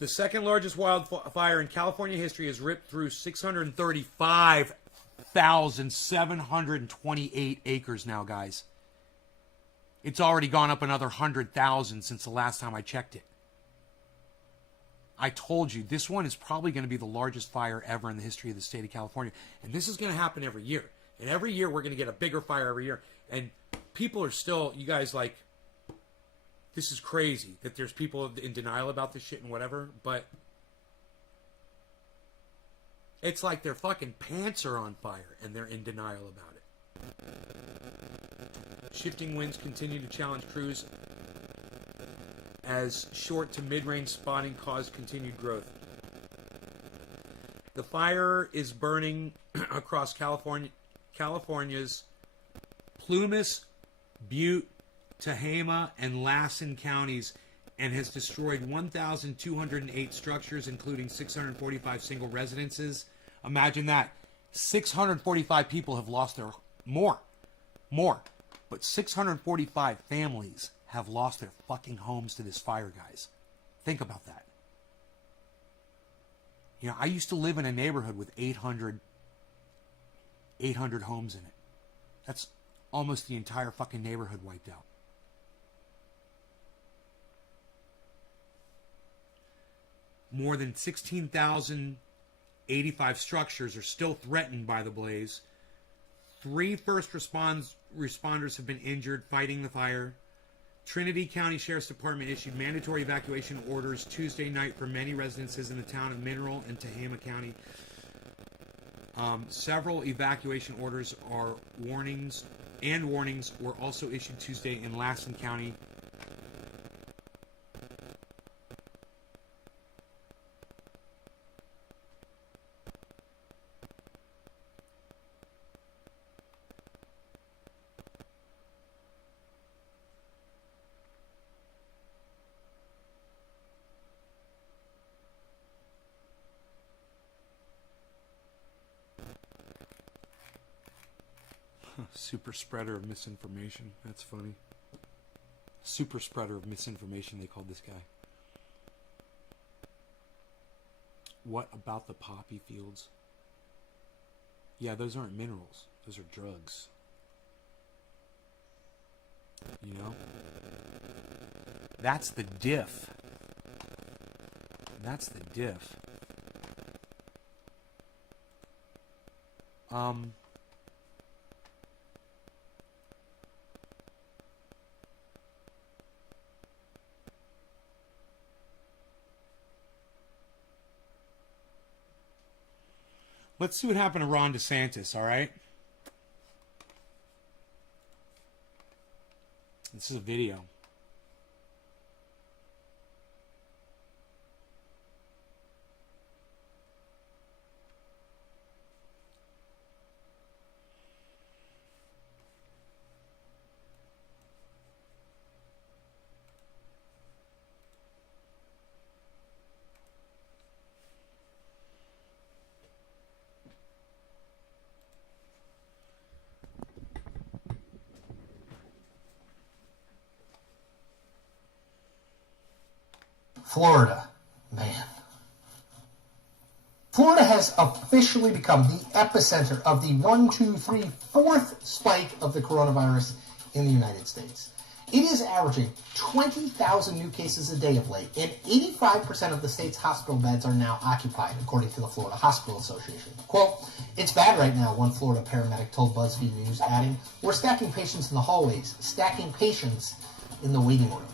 The second largest wildfire in California history has ripped through 635,728 acres now, guys. It's already gone up another 100,000 since the last time I checked it. I told you, this one is probably going to be the largest fire ever in the history of the state of California. And this is going to happen every year. And every year we're going to get a bigger fire every year. And people are still, you guys, like, this is crazy that there's people in denial about this shit and whatever. But it's like their fucking pants are on fire and they're in denial about it. Shifting winds continue to challenge crews as short to mid-range spotting caused continued growth. The fire is burning across California's Plumas, Butte, Tehama, and Lassen counties and has destroyed 1,208 structures, including 645 single residences. Imagine that. 645 people have lost their... More. But 645 families have lost their fucking homes to this fire, guys. Think about that. You know, I used to live in a neighborhood with 800 homes in it. That's almost the entire fucking neighborhood wiped out. More than 16,085 structures are still threatened by the blaze. 3 first responders have been injured fighting the fire. Trinity County Sheriff's Department issued mandatory evacuation orders Tuesday night for many residences in the town of Mineral and Tehama County. Several evacuation orders are warnings were also issued Tuesday in Lassen County. Super spreader of misinformation. That's funny. Super spreader of misinformation, they called this guy. What about the poppy fields? Yeah, those aren't minerals. Those are drugs. You know? That's the diff. That's the diff. Let's see what happened to Ron DeSantis, all right? This is a video. Florida, man. Florida has officially become the epicenter of the 4th spike of the coronavirus in the United States. It is averaging 20,000 new cases a day of late, and 85% of the state's hospital beds are now occupied, according to the Florida Hospital Association. Quote, "It's bad right now," one Florida paramedic told BuzzFeed News, adding, "We're stacking patients in the hallways, stacking patients in the waiting room."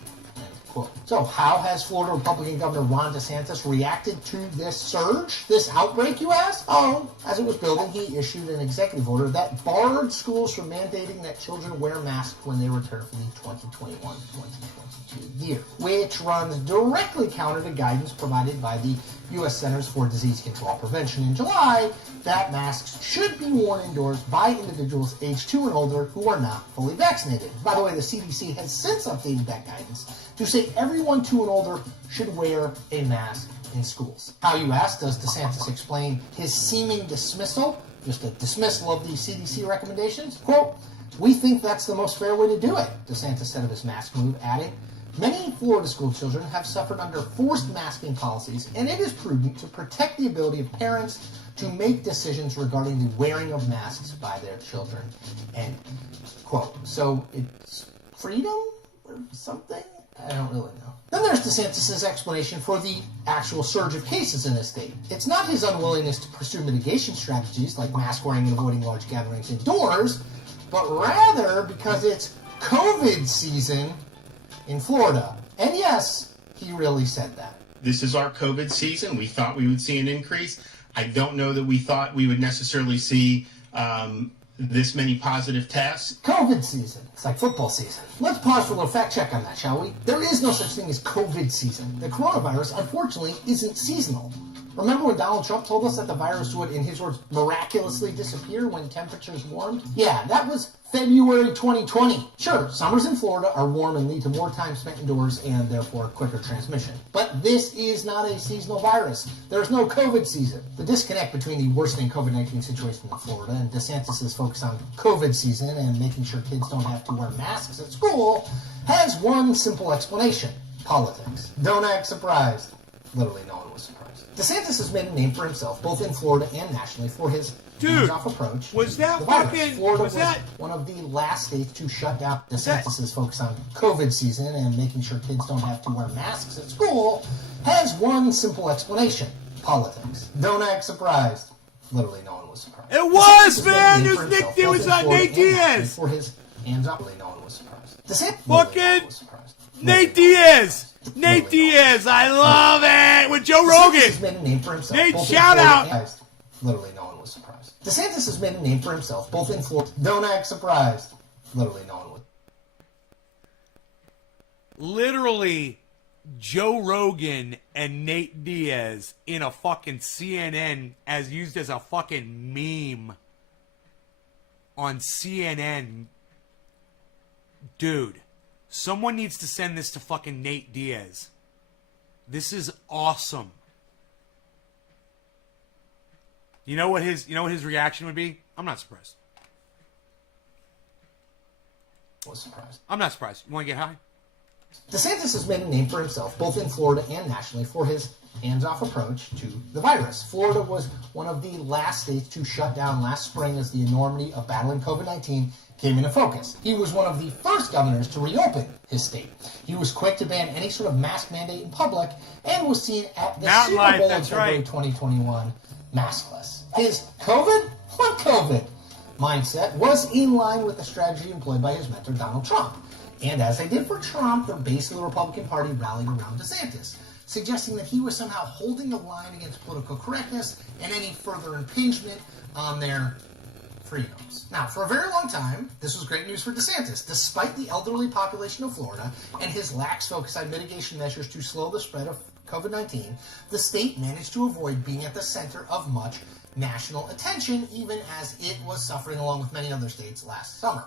Quote. So how has Florida Republican Governor Ron DeSantis reacted to this surge, this outbreak, you ask? Oh, as it was building, he issued an executive order that barred schools from mandating that children wear masks when they return for the 2021-2022 year, which runs directly counter to guidance provided by the U.S. Centers for Disease Control and Prevention in July that masks should be worn indoors by individuals age 2 and older who are not fully vaccinated. By the way, the CDC has since updated that guidance to say everyone 2 and older should wear a mask in schools. How, you ask, does DeSantis explain his seeming dismissal, just a dismissal of the CDC recommendations? Quote, "We think that's the most fair way to do it," DeSantis said of his mask move, adding, "Many Florida school children have suffered under forced masking policies, and it is prudent to protect the ability of parents to make decisions regarding the wearing of masks by their children." End quote. So it's freedom or something? I don't really know. Then there's DeSantis' explanation for the actual surge of cases in his state. It's not his unwillingness to pursue mitigation strategies like mask wearing and avoiding large gatherings indoors, but rather because it's COVID season in Florida. And yes, he really said that. This is our COVID season. We thought we would see an increase. I don't know that we thought we would necessarily see this many positive tests. COVID season. It's like football season. Let's pause for a little fact check on that, shall we? There is no such thing as COVID season. The coronavirus, unfortunately, isn't seasonal. Remember when Donald Trump told us that the virus would, in his words, miraculously disappear when temperatures warmed? Yeah, that was February 2020. Sure, summers in Florida are warm and lead to more time spent indoors and therefore quicker transmission. But this is not a seasonal virus. There's no COVID season. The disconnect between the worsening COVID-19 situation in Florida and DeSantis' focus on COVID season and making sure kids don't have to wear masks at school has one simple explanation: politics. Don't act surprised. Literally no one was surprised. DeSantis has made a name for himself, both in Florida and nationally, for his hands-off approach. Was that to the virus. fucking... Florida was that... one of the last states to shut down. DeSantis' focus on COVID season and making sure kids don't have to wear masks at school has one simple explanation: politics. Don't act surprised. Literally no one was surprised. It was, man! It was Nate Diaz! For his hands-off, no one was surprised. DeSantis... Fucking... Nate Diaz! Nate Diaz, I love it! With Joe Rogan! DeSantis has made a name for himself. Nate, shout out! Literally no one was surprised. DeSantis has made a name for himself, both in Florida. Don't act surprised. Literally no one was. Literally, Joe Rogan and Nate Diaz in a fucking CNN as used as a fucking meme on CNN. Dude. Someone needs to send this to fucking Nate Diaz. This is awesome. You know what his reaction would be? I'm not surprised. Was surprised. I'm not surprised. You want to get high? DeSantis has made a name for himself, both in Florida and nationally, for his hands-off approach to the virus. Florida was one of the last states to shut down last spring as the enormity of battling COVID-19 came into focus. He was one of the first governors to reopen his state. He was quick to ban any sort of mask mandate in public and was seen at the Super Bowl in February 2021 maskless. His COVID? What COVID? Mindset was in line with the strategy employed by his mentor, Donald Trump. And as they did for Trump, the base of the Republican Party rallied around DeSantis, suggesting that he was somehow holding the line against political correctness and any further impingement on their freedoms. Now, for a very long time, this was great news for DeSantis. Despite the elderly population of Florida and his lax focus on mitigation measures to slow the spread of COVID-19, the state managed to avoid being at the center of much national attention, even as it was suffering along with many other states last summer.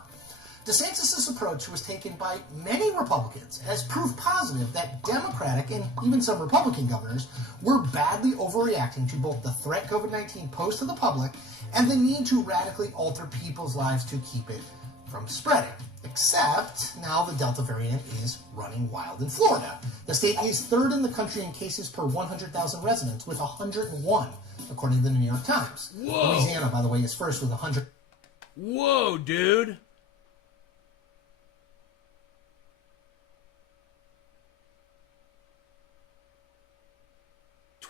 DeSantis' approach was taken by many Republicans as proof positive that Democratic and even some Republican governors were badly overreacting to both the threat COVID-19 posed to the public and the need to radically alter people's lives to keep it from spreading. Except now the Delta variant is running wild in Florida. The state is third in the country in cases per 100,000 residents with 101, according to the New York Times. Whoa. Louisiana, by the way, is first with 100. Whoa, dude.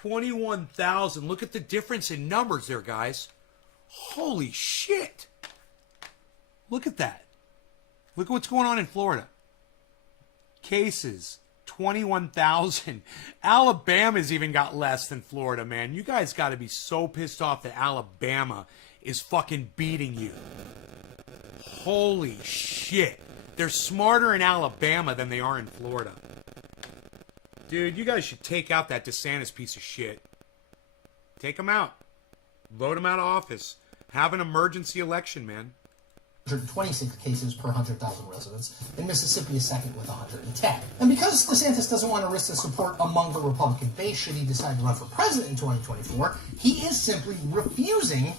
$21,000. Look at the difference in numbers there, guys. Holy shit. Look at that. Look at what's going on in Florida. Cases, 21,000. Alabama's even got less than Florida, man. You guys got to be so pissed off that Alabama is fucking beating you. Holy shit. They're smarter in Alabama than they are in Florida. Dude, you guys should take out that DeSantis piece of shit. Take him out. Vote him out of office. Have an emergency election, man. 126 cases per 100,000 residents, and Mississippi is second with 110. And because DeSantis doesn't want to risk the support among the Republican base should he decide to run for president in 2024, he is simply refusing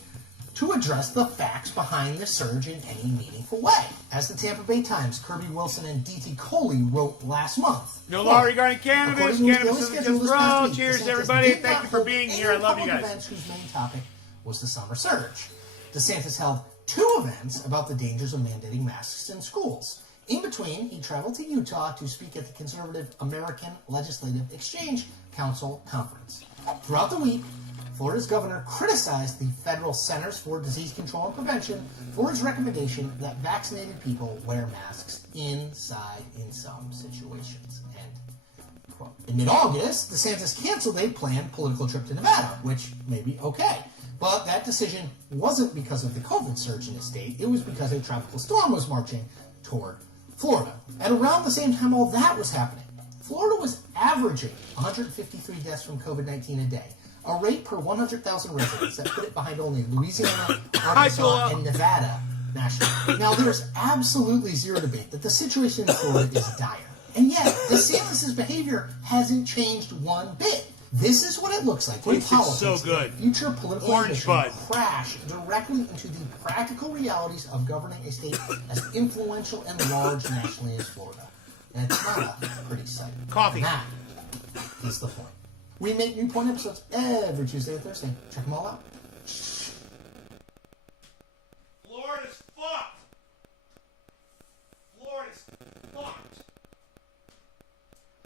to address the facts behind the surge in any meaningful way. As the Tampa Bay Times, Kirby Wilson and D.T. Coley wrote last month. No law regarding cannabis. Cannabis isn't just for all. Cheers, DeSantis everybody. did Thank not you for hold being any here. I love you public guys. events whose main topic was the summer surge. DeSantis held 2 events about the dangers of mandating masks in schools. In between, he traveled to Utah to speak at the conservative American Legislative Exchange Council conference. Throughout the week, Florida's governor criticized the federal Centers for Disease Control and Prevention for its recommendation that vaccinated people wear masks inside in some situations. End quote. In mid-August, DeSantis canceled a planned political trip to Nevada, which may be okay. But that decision wasn't because of the COVID surge in the state. It was because a tropical storm was marching toward Florida. And around the same time all that was happening, Florida was averaging 153 deaths from COVID-19 a day, a rate per 100,000 residents that put it behind only Louisiana, Arkansas, and Nevada nationally. Now, there's absolutely zero debate that the situation in Florida is dire. And yet, DeSantis' behavior hasn't changed one bit. This is what it looks like when It's politics so good. and future political Orange ambition Bud. crash directly into the practical realities of governing a state as influential and large nationally as Florida. And it's not a pretty sight. Coffee. And that is the point. We make new point episodes every Tuesday and Thursday. Check them all out. Florida's fucked. Florida's fucked.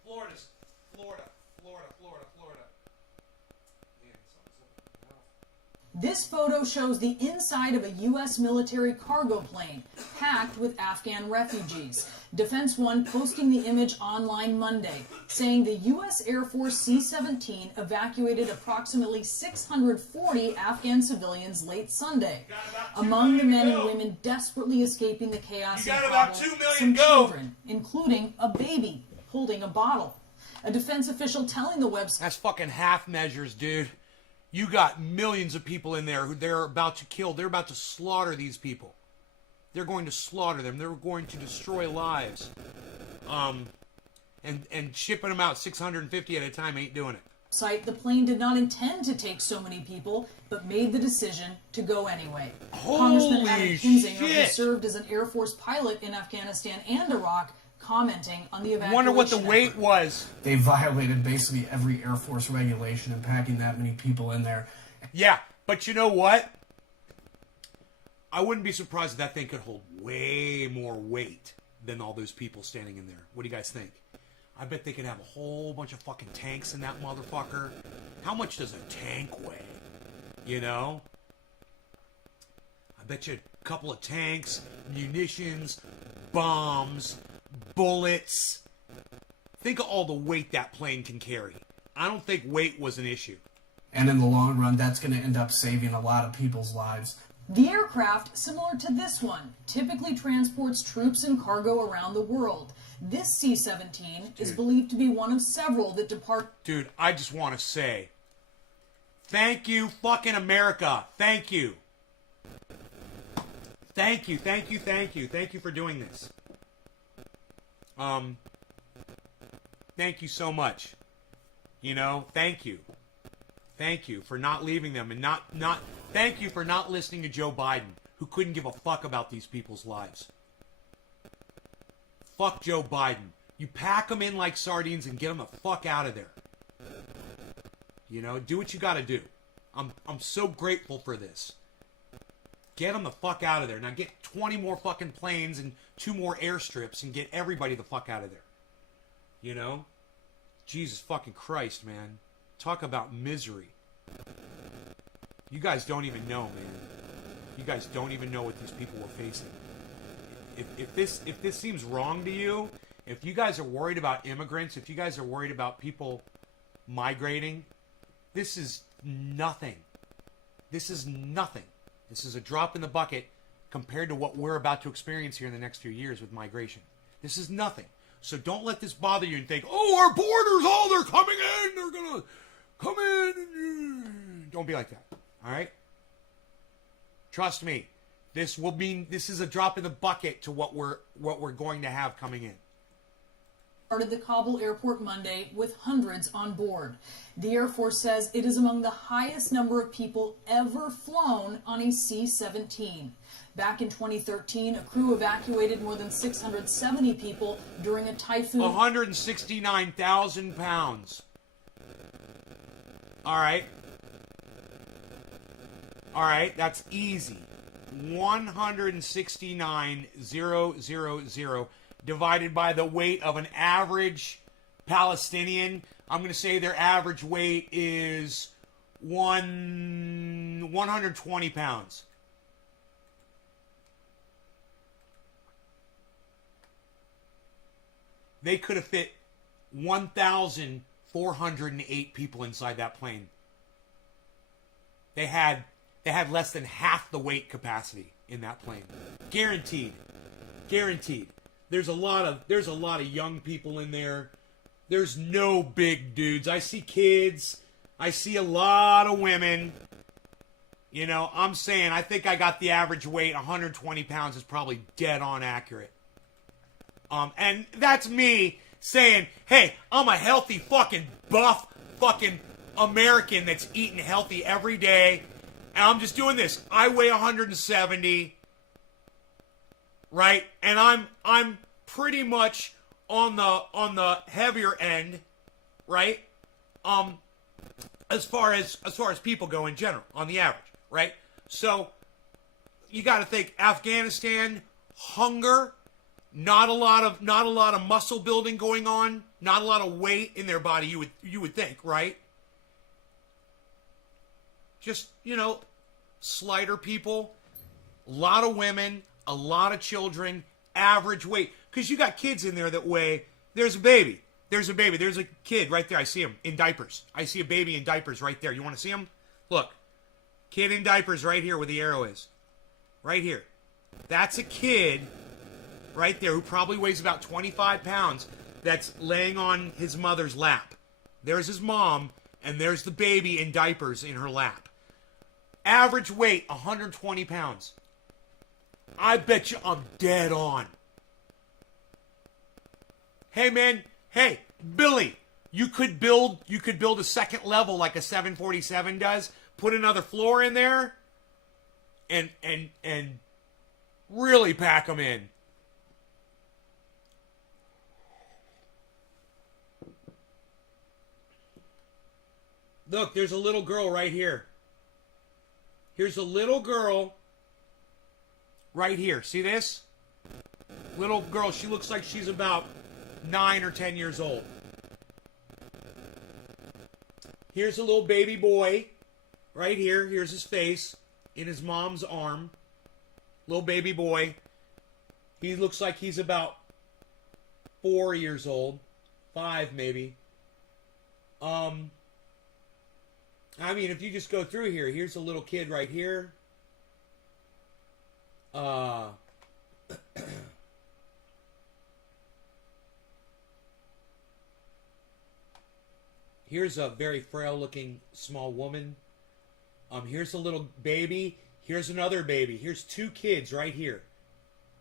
Florida. Man, This photo shows the inside of a U.S. military cargo plane packed with Afghan refugees. Defense One posting the image online Monday, saying the U.S. Air Force C-17 evacuated approximately 640 Afghan civilians late Sunday. Among the men and women desperately escaping the chaos You in got about Kabul, 2 million some go. children, including a baby holding a bottle. A defense official telling the website That's fucking half measures, dude. You got millions of people in there who they're about to kill. They're about to slaughter these people. They're going to slaughter them. They're going to destroy lives. And shipping them out 650 at a time ain't doing it. the plane did not intend to take so many people, but made the decision to go anyway. Holy Congressman Adam Kinzinger, who shit. served as an Air Force pilot in Afghanistan and Iraq, commenting on the evacuation. Wonder what the weight effort. was. They violated basically every Air Force regulation and packing that many people in there. Yeah, but you know what? I wouldn't be surprised if that thing could hold way more weight than all those people standing in there. What do you guys think? I bet they could have a whole bunch of fucking tanks in that motherfucker. How much does a tank weigh? You know? I bet you a couple of tanks, munitions, bombs, bullets. Think of all the weight that plane can carry. I don't think weight was an issue. And in the long run, that's going to end up saving a lot of people's lives. The aircraft, similar to this one, typically transports troops and cargo around the world. This C-17 is believed to be one of several that depart. Dude, I just want to say, thank you, fucking America. Thank you. Thank you, thank you, thank you. Thank you for doing this. Thank you so much. You know, thank you. Thank you for not leaving them and not thank you for not listening to Joe Biden, who couldn't give a fuck about these people's lives. Fuck Joe Biden. You pack them in like sardines and get them the fuck out of there. You know, do what you got to do. I'm so grateful for this. Get them the fuck out of there. Now get 20 more fucking planes and 2 more airstrips and get everybody the fuck out of there. You know? Jesus fucking Christ, man. Talk about misery. You guys don't even know, man. You guys don't even know what these people were facing. If this seems wrong to you, if you guys are worried about immigrants, if you guys are worried about people migrating, this is nothing. This is nothing. This is a drop in the bucket compared to what we're about to experience here in the next few years with migration. This is nothing. So don't let this bother you and think, oh, our borders, oh, they're coming in. They're going to come in. Don't be like that. All right? Trust me. This is a drop in the bucket to what we're going to have coming in. Started the Kabul airport Monday with hundreds on board. The Air Force says it is among the highest number of people ever flown on a C-17. Back in 2013, a crew evacuated more than 670 people during a typhoon. 169,000 pounds. All right. All right, that's easy. 169,000 divided by the weight of an average Palestinian. I'm going to say their average weight is 120 pounds. They could have fit 1,408 people inside that plane. They had less than half the weight capacity in that plane. Guaranteed. Guaranteed. There's a lot of young people in there. There's no big dudes. I see kids. I see a lot of women. You know, I'm saying I think I got the average weight. 120 pounds is probably dead on accurate. And that's me saying, hey, I'm a healthy fucking buff fucking American that's eating healthy every day. And I'm just doing this. I weigh 170, right? And I'm pretty much on the heavier end, right? As far as people go in general, on the average, right? So you got to think Afghanistan, hunger, not a lot of muscle building going on, not a lot of weight in their body. You would think, right? Just, you know, slighter people, a lot of women, a lot of children, average weight. Because you got kids in there that weigh, there's a baby. There's a kid right there. I see him in diapers. I see a baby in diapers right there. You want to see him? Look. Kid in diapers right here where the arrow is. Right here. That's a kid right there who probably weighs about 25 pounds that's laying on his mother's lap. There's his mom, and there's the baby in diapers in her lap. Average weight, 120 pounds. I bet you I'm dead on. Hey, man. Hey, Billy, you could build a second level like a 747 does. Put another floor in there and really pack them in. Look, there's a little girl right here. Here's a little girl right here. See this? Little girl, she looks like she's about 9 or 10 years old. Here's a little baby boy Right here. Here's his face in his mom's arm. Little baby boy. He looks like he's about 4 years old. 5 maybe. I mean, if you just go through here, here's a little kid right here. Here's a very frail-looking small woman. Here's a little baby. Here's another baby. Here's 2 kids right here,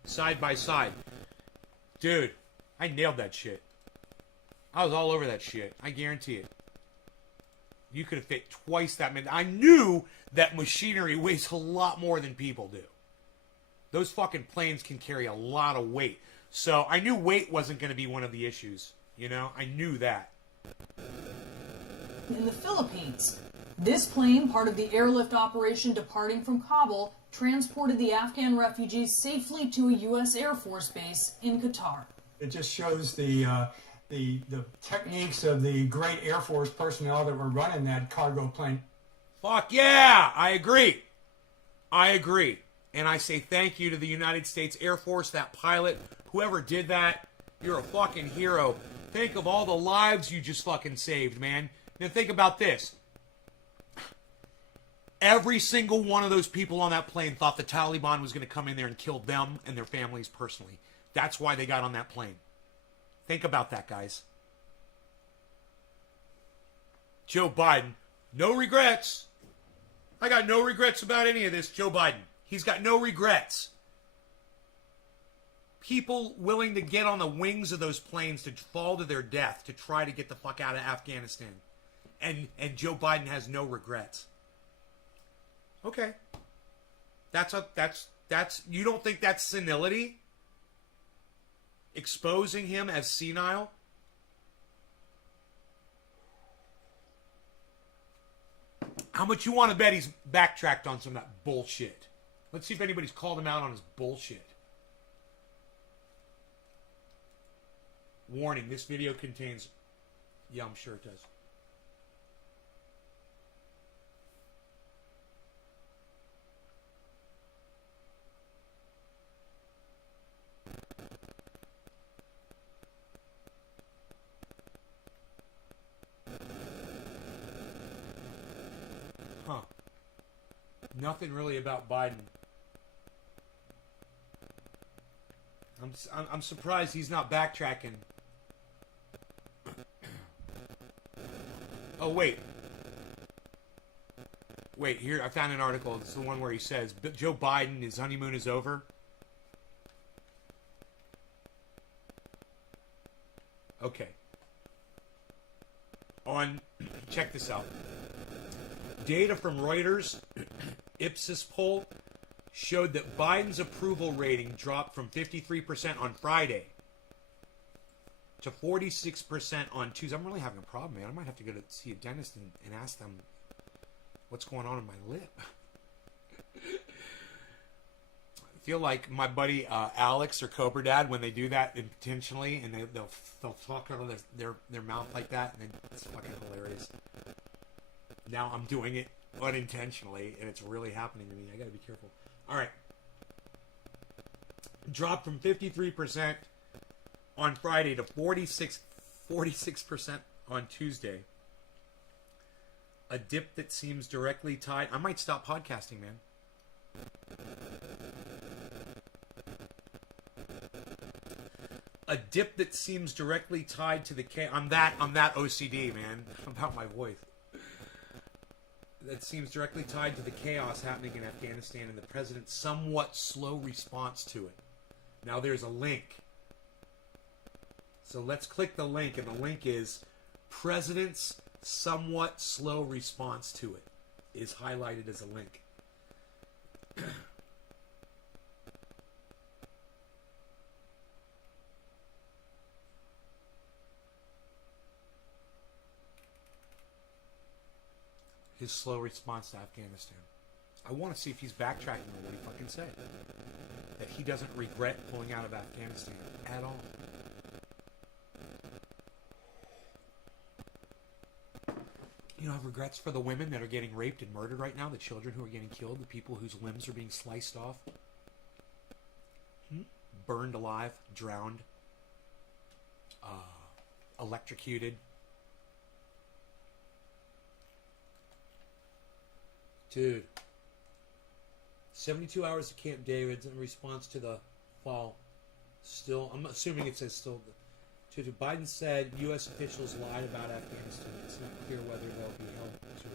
side by side. Dude, I nailed that shit. I was all over that shit. I guarantee it. You could have fit twice that many. I knew that machinery weighs a lot more than people do. Those fucking planes can carry a lot of weight. So I knew weight wasn't going to be one of the issues. You know, I knew that. In the Philippines, this plane, part of the airlift operation departing from Kabul, transported the Afghan refugees safely to a U.S. Air Force base in Qatar. It just shows the techniques of the great Air Force personnel that were running that cargo plane. Fuck yeah! I agree. I agree. And I say thank you to the United States Air Force, that pilot, whoever did that. You're a fucking hero. Think of all the lives you just fucking saved, man. Now think about this. Every single one of those people on that plane thought the Taliban was going to come in there and kill them and their families personally. That's why they got on that plane. Think about that, guys. Joe Biden, no regrets. I got no regrets about any of this, Joe Biden. He's got no regrets. People willing to get on the wings of those planes to fall to their death to try to get the fuck out of Afghanistan. And Joe Biden has no regrets. Okay. That's you don't think that's senility? Exposing him as senile? How much you want to bet he's backtracked on some of that bullshit? Let's see if anybody's called him out on his bullshit. Warning, this video contains... Yeah, I'm sure it does. Huh. Nothing really about Biden. I'm surprised he's not backtracking. Oh, wait. Wait, here, I found an article. It's the one where he says, Joe Biden, his honeymoon is over. Okay. Check this out. Data from Reuters, Ipsos poll, showed that Biden's approval rating dropped from 53% on Friday to 46% on Tuesday. I'm really having a problem, man. I might have to go to see a dentist and ask them what's going on in my lip. I feel like my buddy Alex or Cobra Dad, when they do that intentionally and they'll talk out of their mouth like that, and it's fucking hilarious. Now I'm doing it unintentionally, and it's really happening to me. I gotta be careful. All right. Dropped from 53% on Friday to 46% on Tuesday. A dip that seems directly tied... I might stop podcasting, man. A dip that seems directly tied to the... I'm that OCD, man, about my voice. That seems directly tied to the chaos happening in Afghanistan and the president's somewhat slow response to it. Now there's a link. So let's click the link, and the link is President's somewhat slow response to it is highlighted as a link. His slow response to Afghanistan. I want to see if he's backtracking on what he fucking said. That he doesn't regret pulling out of Afghanistan at all. you know, have regrets for the women that are getting raped and murdered right now, the children who are getting killed, the people whose limbs are being sliced off, burned alive, drowned, electrocuted. Dude, 72 hours of Camp David in response to the fall. Still, I'm assuming it says still. Biden said U.S. officials lied about Afghanistan. It's not clear whether they'll be held to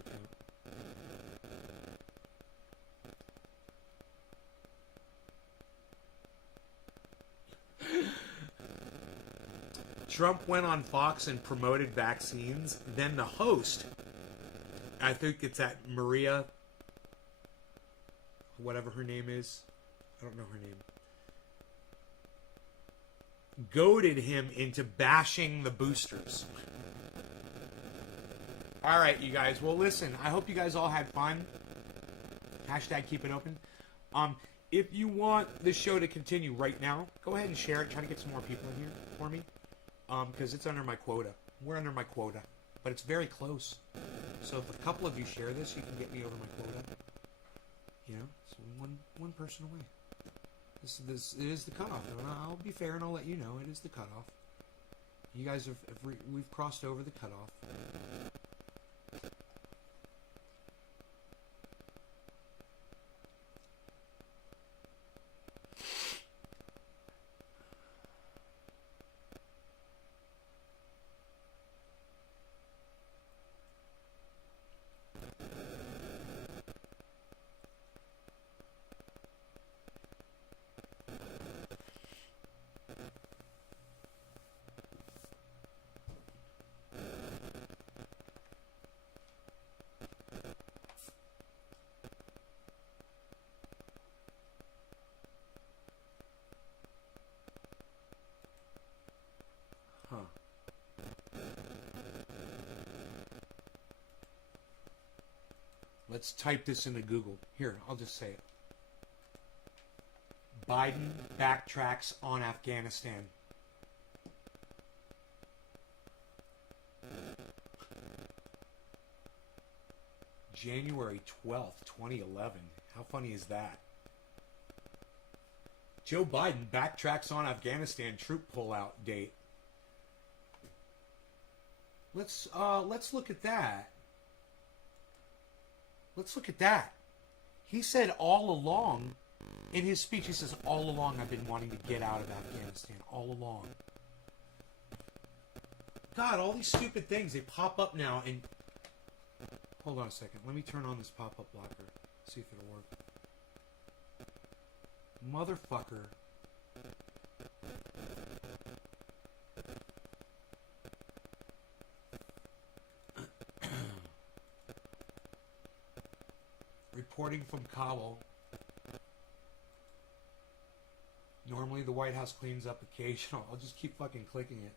account. Trump went on Fox and promoted vaccines. Then the host, I think it's that Maria, whatever her name is, I don't know her name, goaded him into bashing the boosters. All right, you guys. Well, listen, I hope you guys all had fun. Hashtag keep it open. If you want this show to continue right now, go ahead and share it. Try to get some more people in here for me. Because it's under my quota. We're under my quota. But it's very close. So if a couple of you share this, you can get me over my quota. You know, so one person away. This it is the cutoff. And I'll be fair and I'll let you know it is the cutoff. You guys we've crossed over the cutoff. Let's type this into Google. Here, I'll just say it. Biden backtracks on Afghanistan. January 12th, 2011. How funny is that? Joe Biden backtracks on Afghanistan troop pullout date. Let's look at that. Let's look at that. He said all along, in his speech, he says, all along I've been wanting to get out of Afghanistan. All along. God, all these stupid things, they pop up now and... Hold on a second. Let me turn on this pop-up blocker. See if it'll work. Motherfucker. Reporting from Kabul. Normally the White House cleans up occasional. I'll just keep fucking clicking it.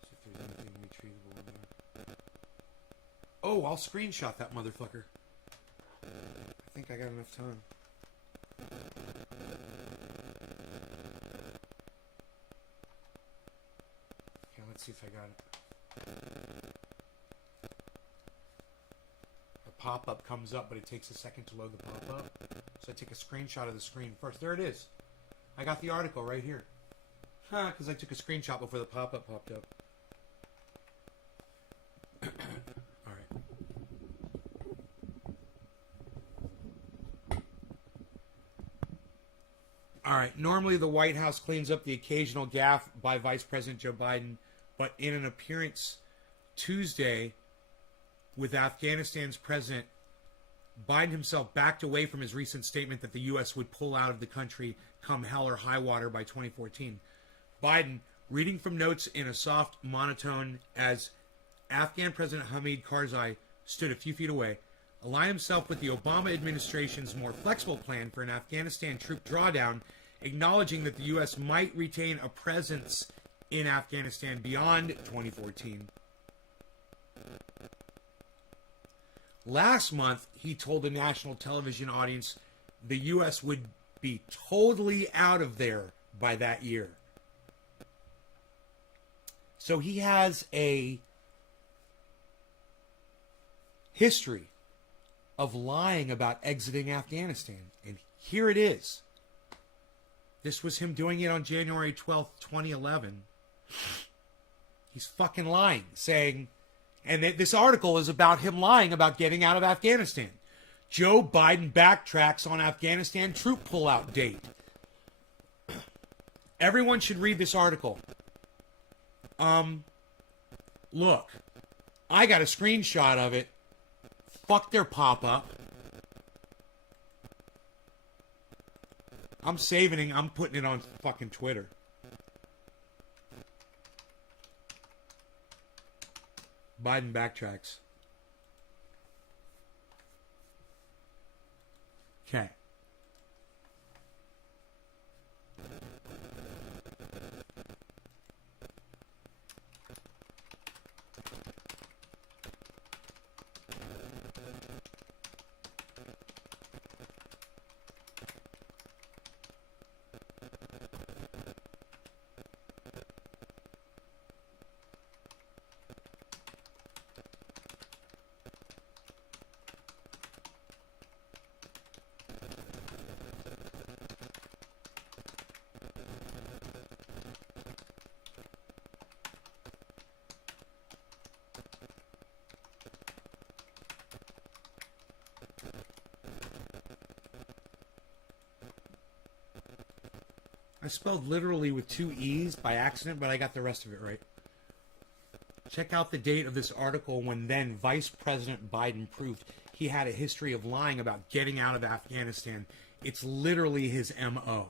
See if there's anything retrievable in there. Oh, I'll screenshot that motherfucker. I think I got enough time. Let's see if I got it. A pop-up comes up, but it takes a second to load the pop-up. So I take a screenshot of the screen first. There it is. I got the article right here. Because I took a screenshot before the pop-up popped up. Alright. Alright, normally the White House cleans up the occasional gaffe by Vice President Joe Biden. But in an appearance Tuesday with Afghanistan's president, Biden himself backed away from his recent statement that the U.S. would pull out of the country come hell or high water by 2014. Biden, reading from notes in a soft monotone as Afghan President Hamid Karzai stood a few feet away, aligned himself with the Obama administration's more flexible plan for an Afghanistan troop drawdown, acknowledging that the U.S. might retain a presence in Afghanistan beyond 2014. Last month, he told a national television audience the U.S. would be totally out of there by that year. So he has a history of lying about exiting Afghanistan. And here it is. This was him doing it on January 12th, 2011. He's fucking lying, saying, and this article is about him lying about getting out of Afghanistan. Joe Biden backtracks on Afghanistan troop pullout date. Everyone should read this article. Look, I got a screenshot of it. Fuck their pop-up. I'm saving it. I'm putting it on fucking Twitter. Biden backtracks. Okay. I spelled literally with 2 E's by accident, but I got the rest of it right. Check out the date of this article when then Vice President Biden proved he had a history of lying about getting out of Afghanistan. It's literally his M.O. Oh.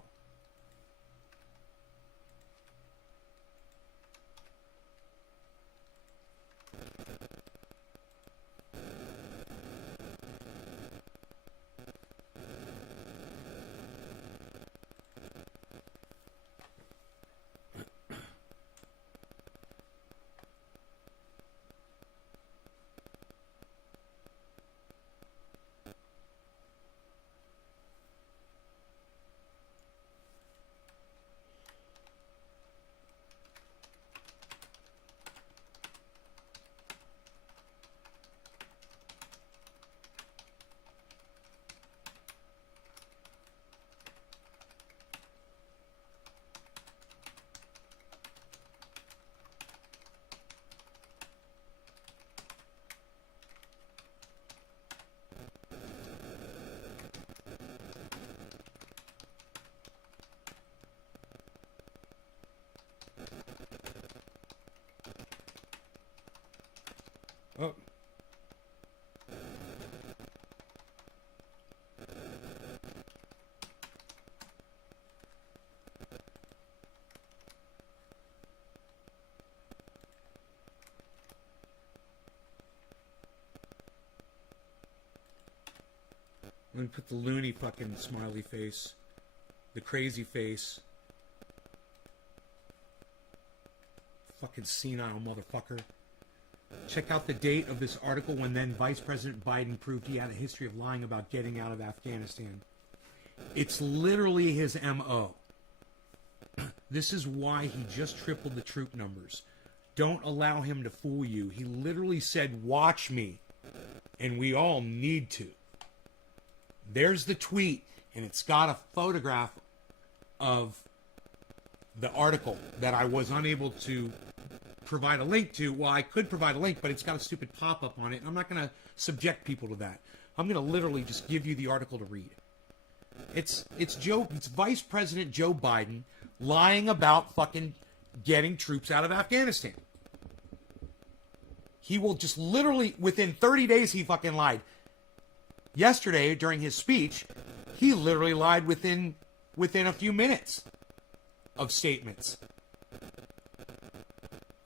I'm gonna put the loony fucking smiley face, the crazy face, fucking senile motherfucker. Check out the date of this article when then Vice President Biden proved he had a history of lying about getting out of Afghanistan. It's literally his M.O. This is why he just tripled the troop numbers. Don't allow him to fool you. He literally said, watch me. And we all need to. There's the tweet, and it's got a photograph of the article that I was unable to provide a link to. Well, I could provide a link, but it's got a stupid pop-up on it, and I'm not going to subject people to that. I'm going to literally just give you the article to read. It's Vice President Joe Biden lying about fucking getting troops out of Afghanistan. He will just literally, within 30 days, he fucking lied. Yesterday, during his speech, he literally lied within a few minutes of statements.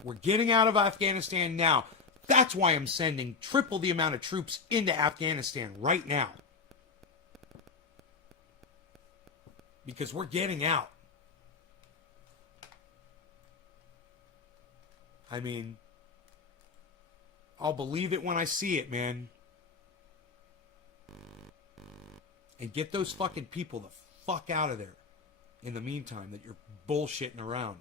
We're getting out of Afghanistan now. That's why I'm sending triple the amount of troops into Afghanistan right now. Because we're getting out. I mean, I'll believe it when I see it, man. And get those fucking people the fuck out of there in the meantime that you're bullshitting around.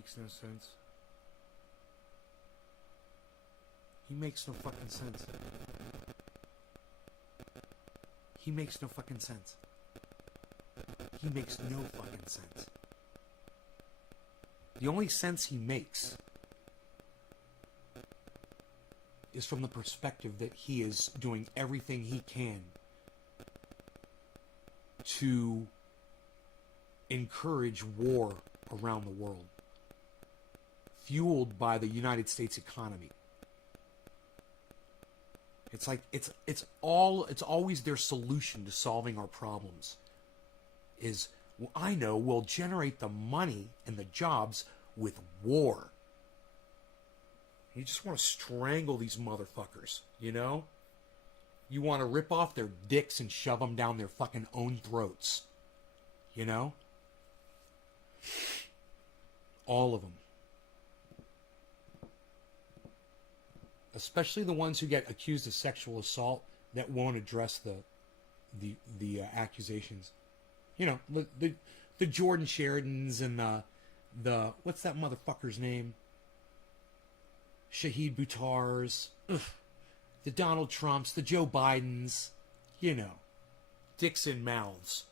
makes no sense. He makes no fucking sense. He makes no fucking sense. He makes no fucking sense. The only sense he makes is from the perspective that he is doing everything he can to encourage war around the world, fueled by the United States economy. It's like it's always their solution to solving our problems is, well, I know we'll generate the money and the jobs with war. You just want to strangle these motherfuckers, you know? You want to rip off their dicks and shove them down their fucking own throats. You know? All of them. Especially the ones who get accused of sexual assault that won't address the accusations. You know, the Jordan Sheridans and the what's that motherfucker's name? Shahid Buttar's, the Donald Trumps, the Joe Bidens, you know, dicks in mouths.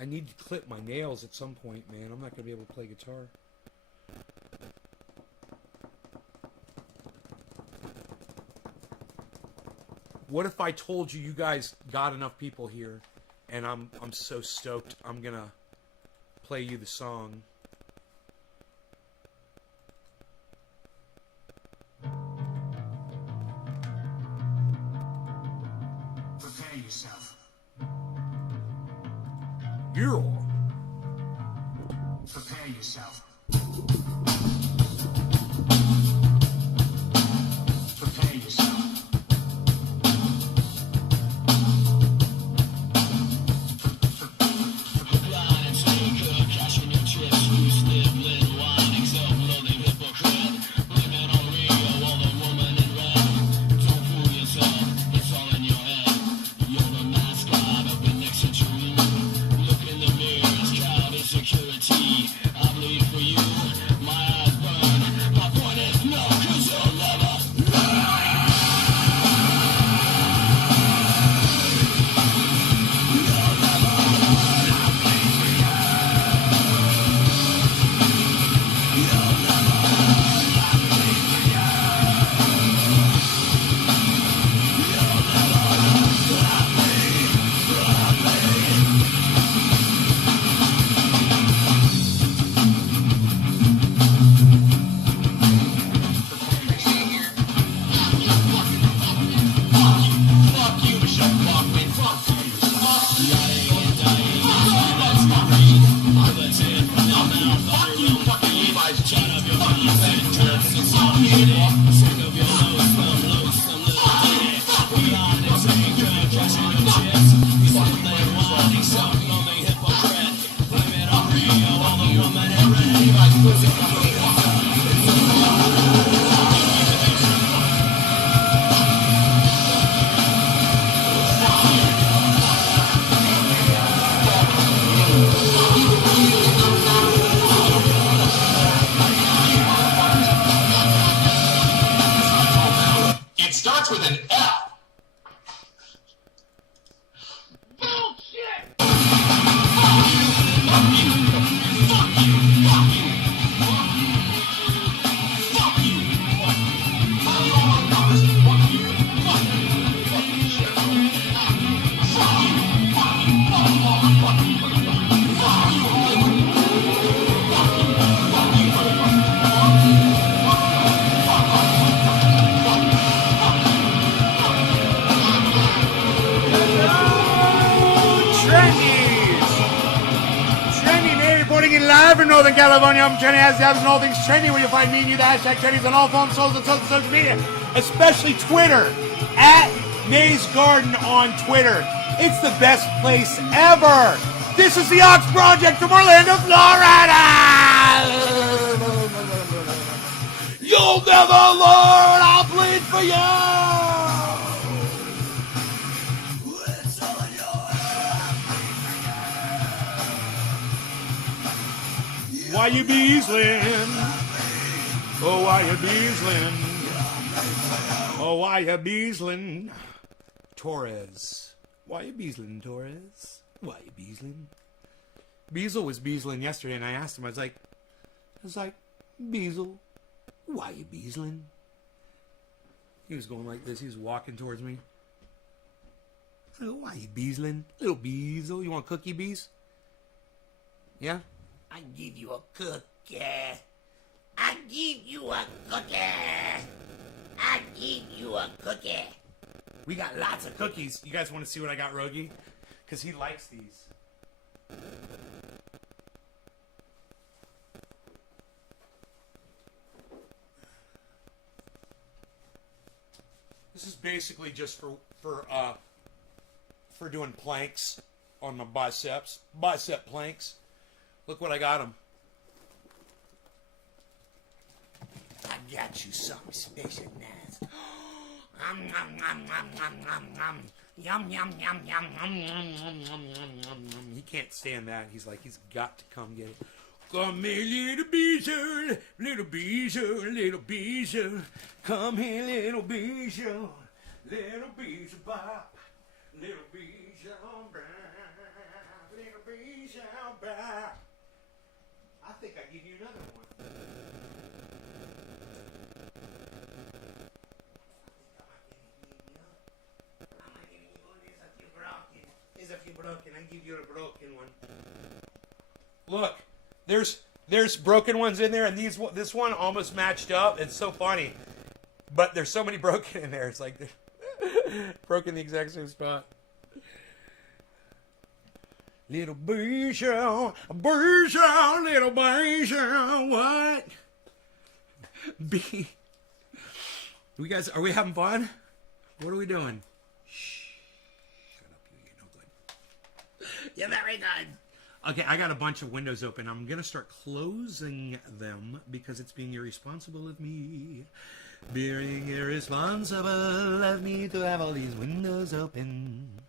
I need to clip my nails at some point, man. I'm not going to be able to play guitar. What if I told you you guys got enough people here and I'm so stoked I'm going to play you the song. Prepare yourself. Yeah. Prepare yourself. Prepare yourself. in live from Northern California. I'm Trendy Has and all things trendy. Where you'll find me and you, the hashtag trendies on all forms, social media, especially Twitter, at Maze Garden on Twitter. It's the best place ever. This is the Ox Project from Orlando, Florida. You'll never learn. I'll bleed for you. Why you beasling? Oh, why you beasling? Oh, why you beasling? Torres. Why you beasling, Torres? Why you beasling? Beazle was beasling yesterday, and I asked him, I was like, Beazle, why you beasling? He was going like this. He was walking towards me. Oh, why you beasling? Little Beazle. You want cookie, Bees? Yeah? I give you a cookie. I give you a cookie. I give you a cookie. We got lots of cookies. You guys want to see what I got Rogie? Because he likes these. This is basically just for doing planks on my biceps. Bicep planks. Look what I got him. I got you something special, nice. Yum, yum, yum, yum, yum, yum, yum. Yum, yum, yum, yum, yum, yum, yum, yum, yum, yum. He can't stand that. He's like, he's got to come get it. Come here, little Bijou, little Bijou, little Bijou. Come here, little Bijou, little Bijou Bop, little Bijou Bop, little Bijou Bop. I think I give you another one. There's a few broken. I give you a broken one. Look, there's broken ones in there, and this one almost matched up. It's so funny, but there's so many broken in there. It's like they're broken the exact same spot. Little Bijou, Bijou, little Bijou, what? B. Are we having fun? What are we doing? Shh. Shut up, you're no good. You're very good. Okay, I got a bunch of windows open. I'm going to start closing them because it's being irresponsible of me. Being irresponsible of me to have all these windows open.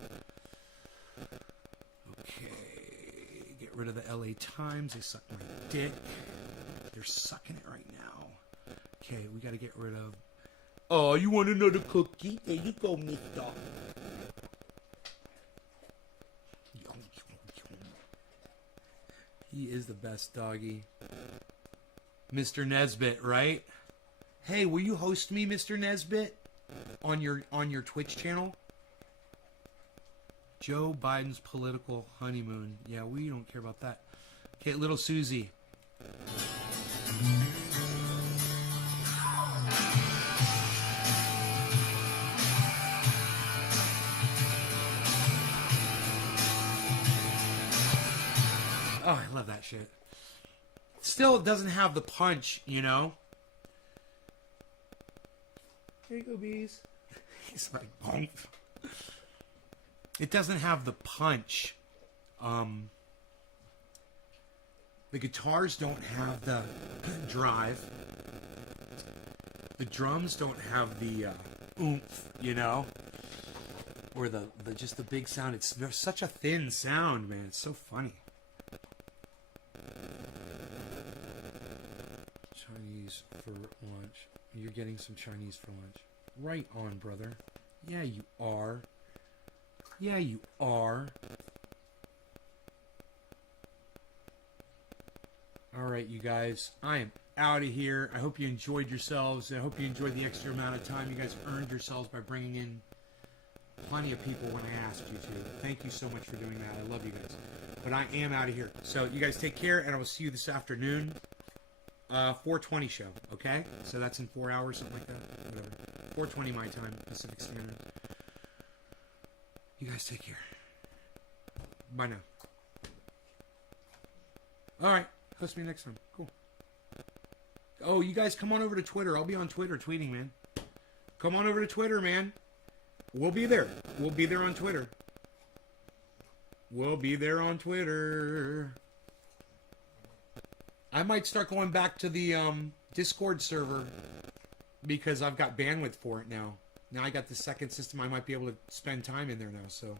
Okay, get rid of the LA Times. They suck my dick. They're sucking it right now. Okay, we got to get rid of... Oh, you want another cookie? There you go, mister. He is the best doggy. Mr. Nesbitt, right? Hey, will you host me, Mr. Nesbitt? On your Twitch channel? Joe Biden's political honeymoon. Yeah, we don't care about that. Okay, little Susie. Oh, I love that shit. Still, it doesn't have the punch, you know? Here you go, Bees. He's like, bonk. It doesn't have the punch. The guitars don't have the drive. The drums don't have the oomph, you know? Or the just the big sound. There's such a thin sound, man. It's so funny. Chinese for lunch. You're getting some Chinese for lunch. Right on, brother. Yeah, you are. Yeah, you are. All right, you guys. I am out of here. I hope you enjoyed yourselves. I hope you enjoyed the extra amount of time you guys earned yourselves by bringing in plenty of people when I asked you to. Thank you so much for doing that. I love you guys. But I am out of here. So you guys take care, and I will see you this afternoon. 4:20 show, okay? So that's in 4 hours, something like that. Whatever. 4:20 my time, Pacific Standard. You guys take care. Bye now. All right. Host me next time. Cool. Oh, you guys come on over to Twitter. I'll be on Twitter tweeting, man. Come on over to Twitter, man. We'll be there. We'll be there on Twitter. We'll be there on Twitter. I might start going back to the Discord server because I've got bandwidth for it now. Now I got the second system. I might be able to spend time in there now. So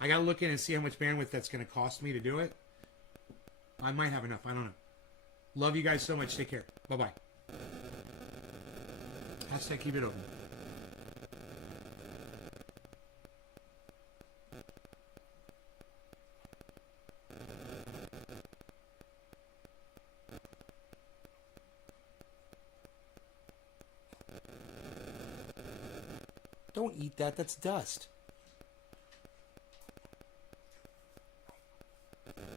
I got to look in and see how much bandwidth that's going to cost me to do it. I might have enough. I don't know. Love you guys so much. Take care. Bye-bye. Hashtag keep it open. Don't eat that. That's dust.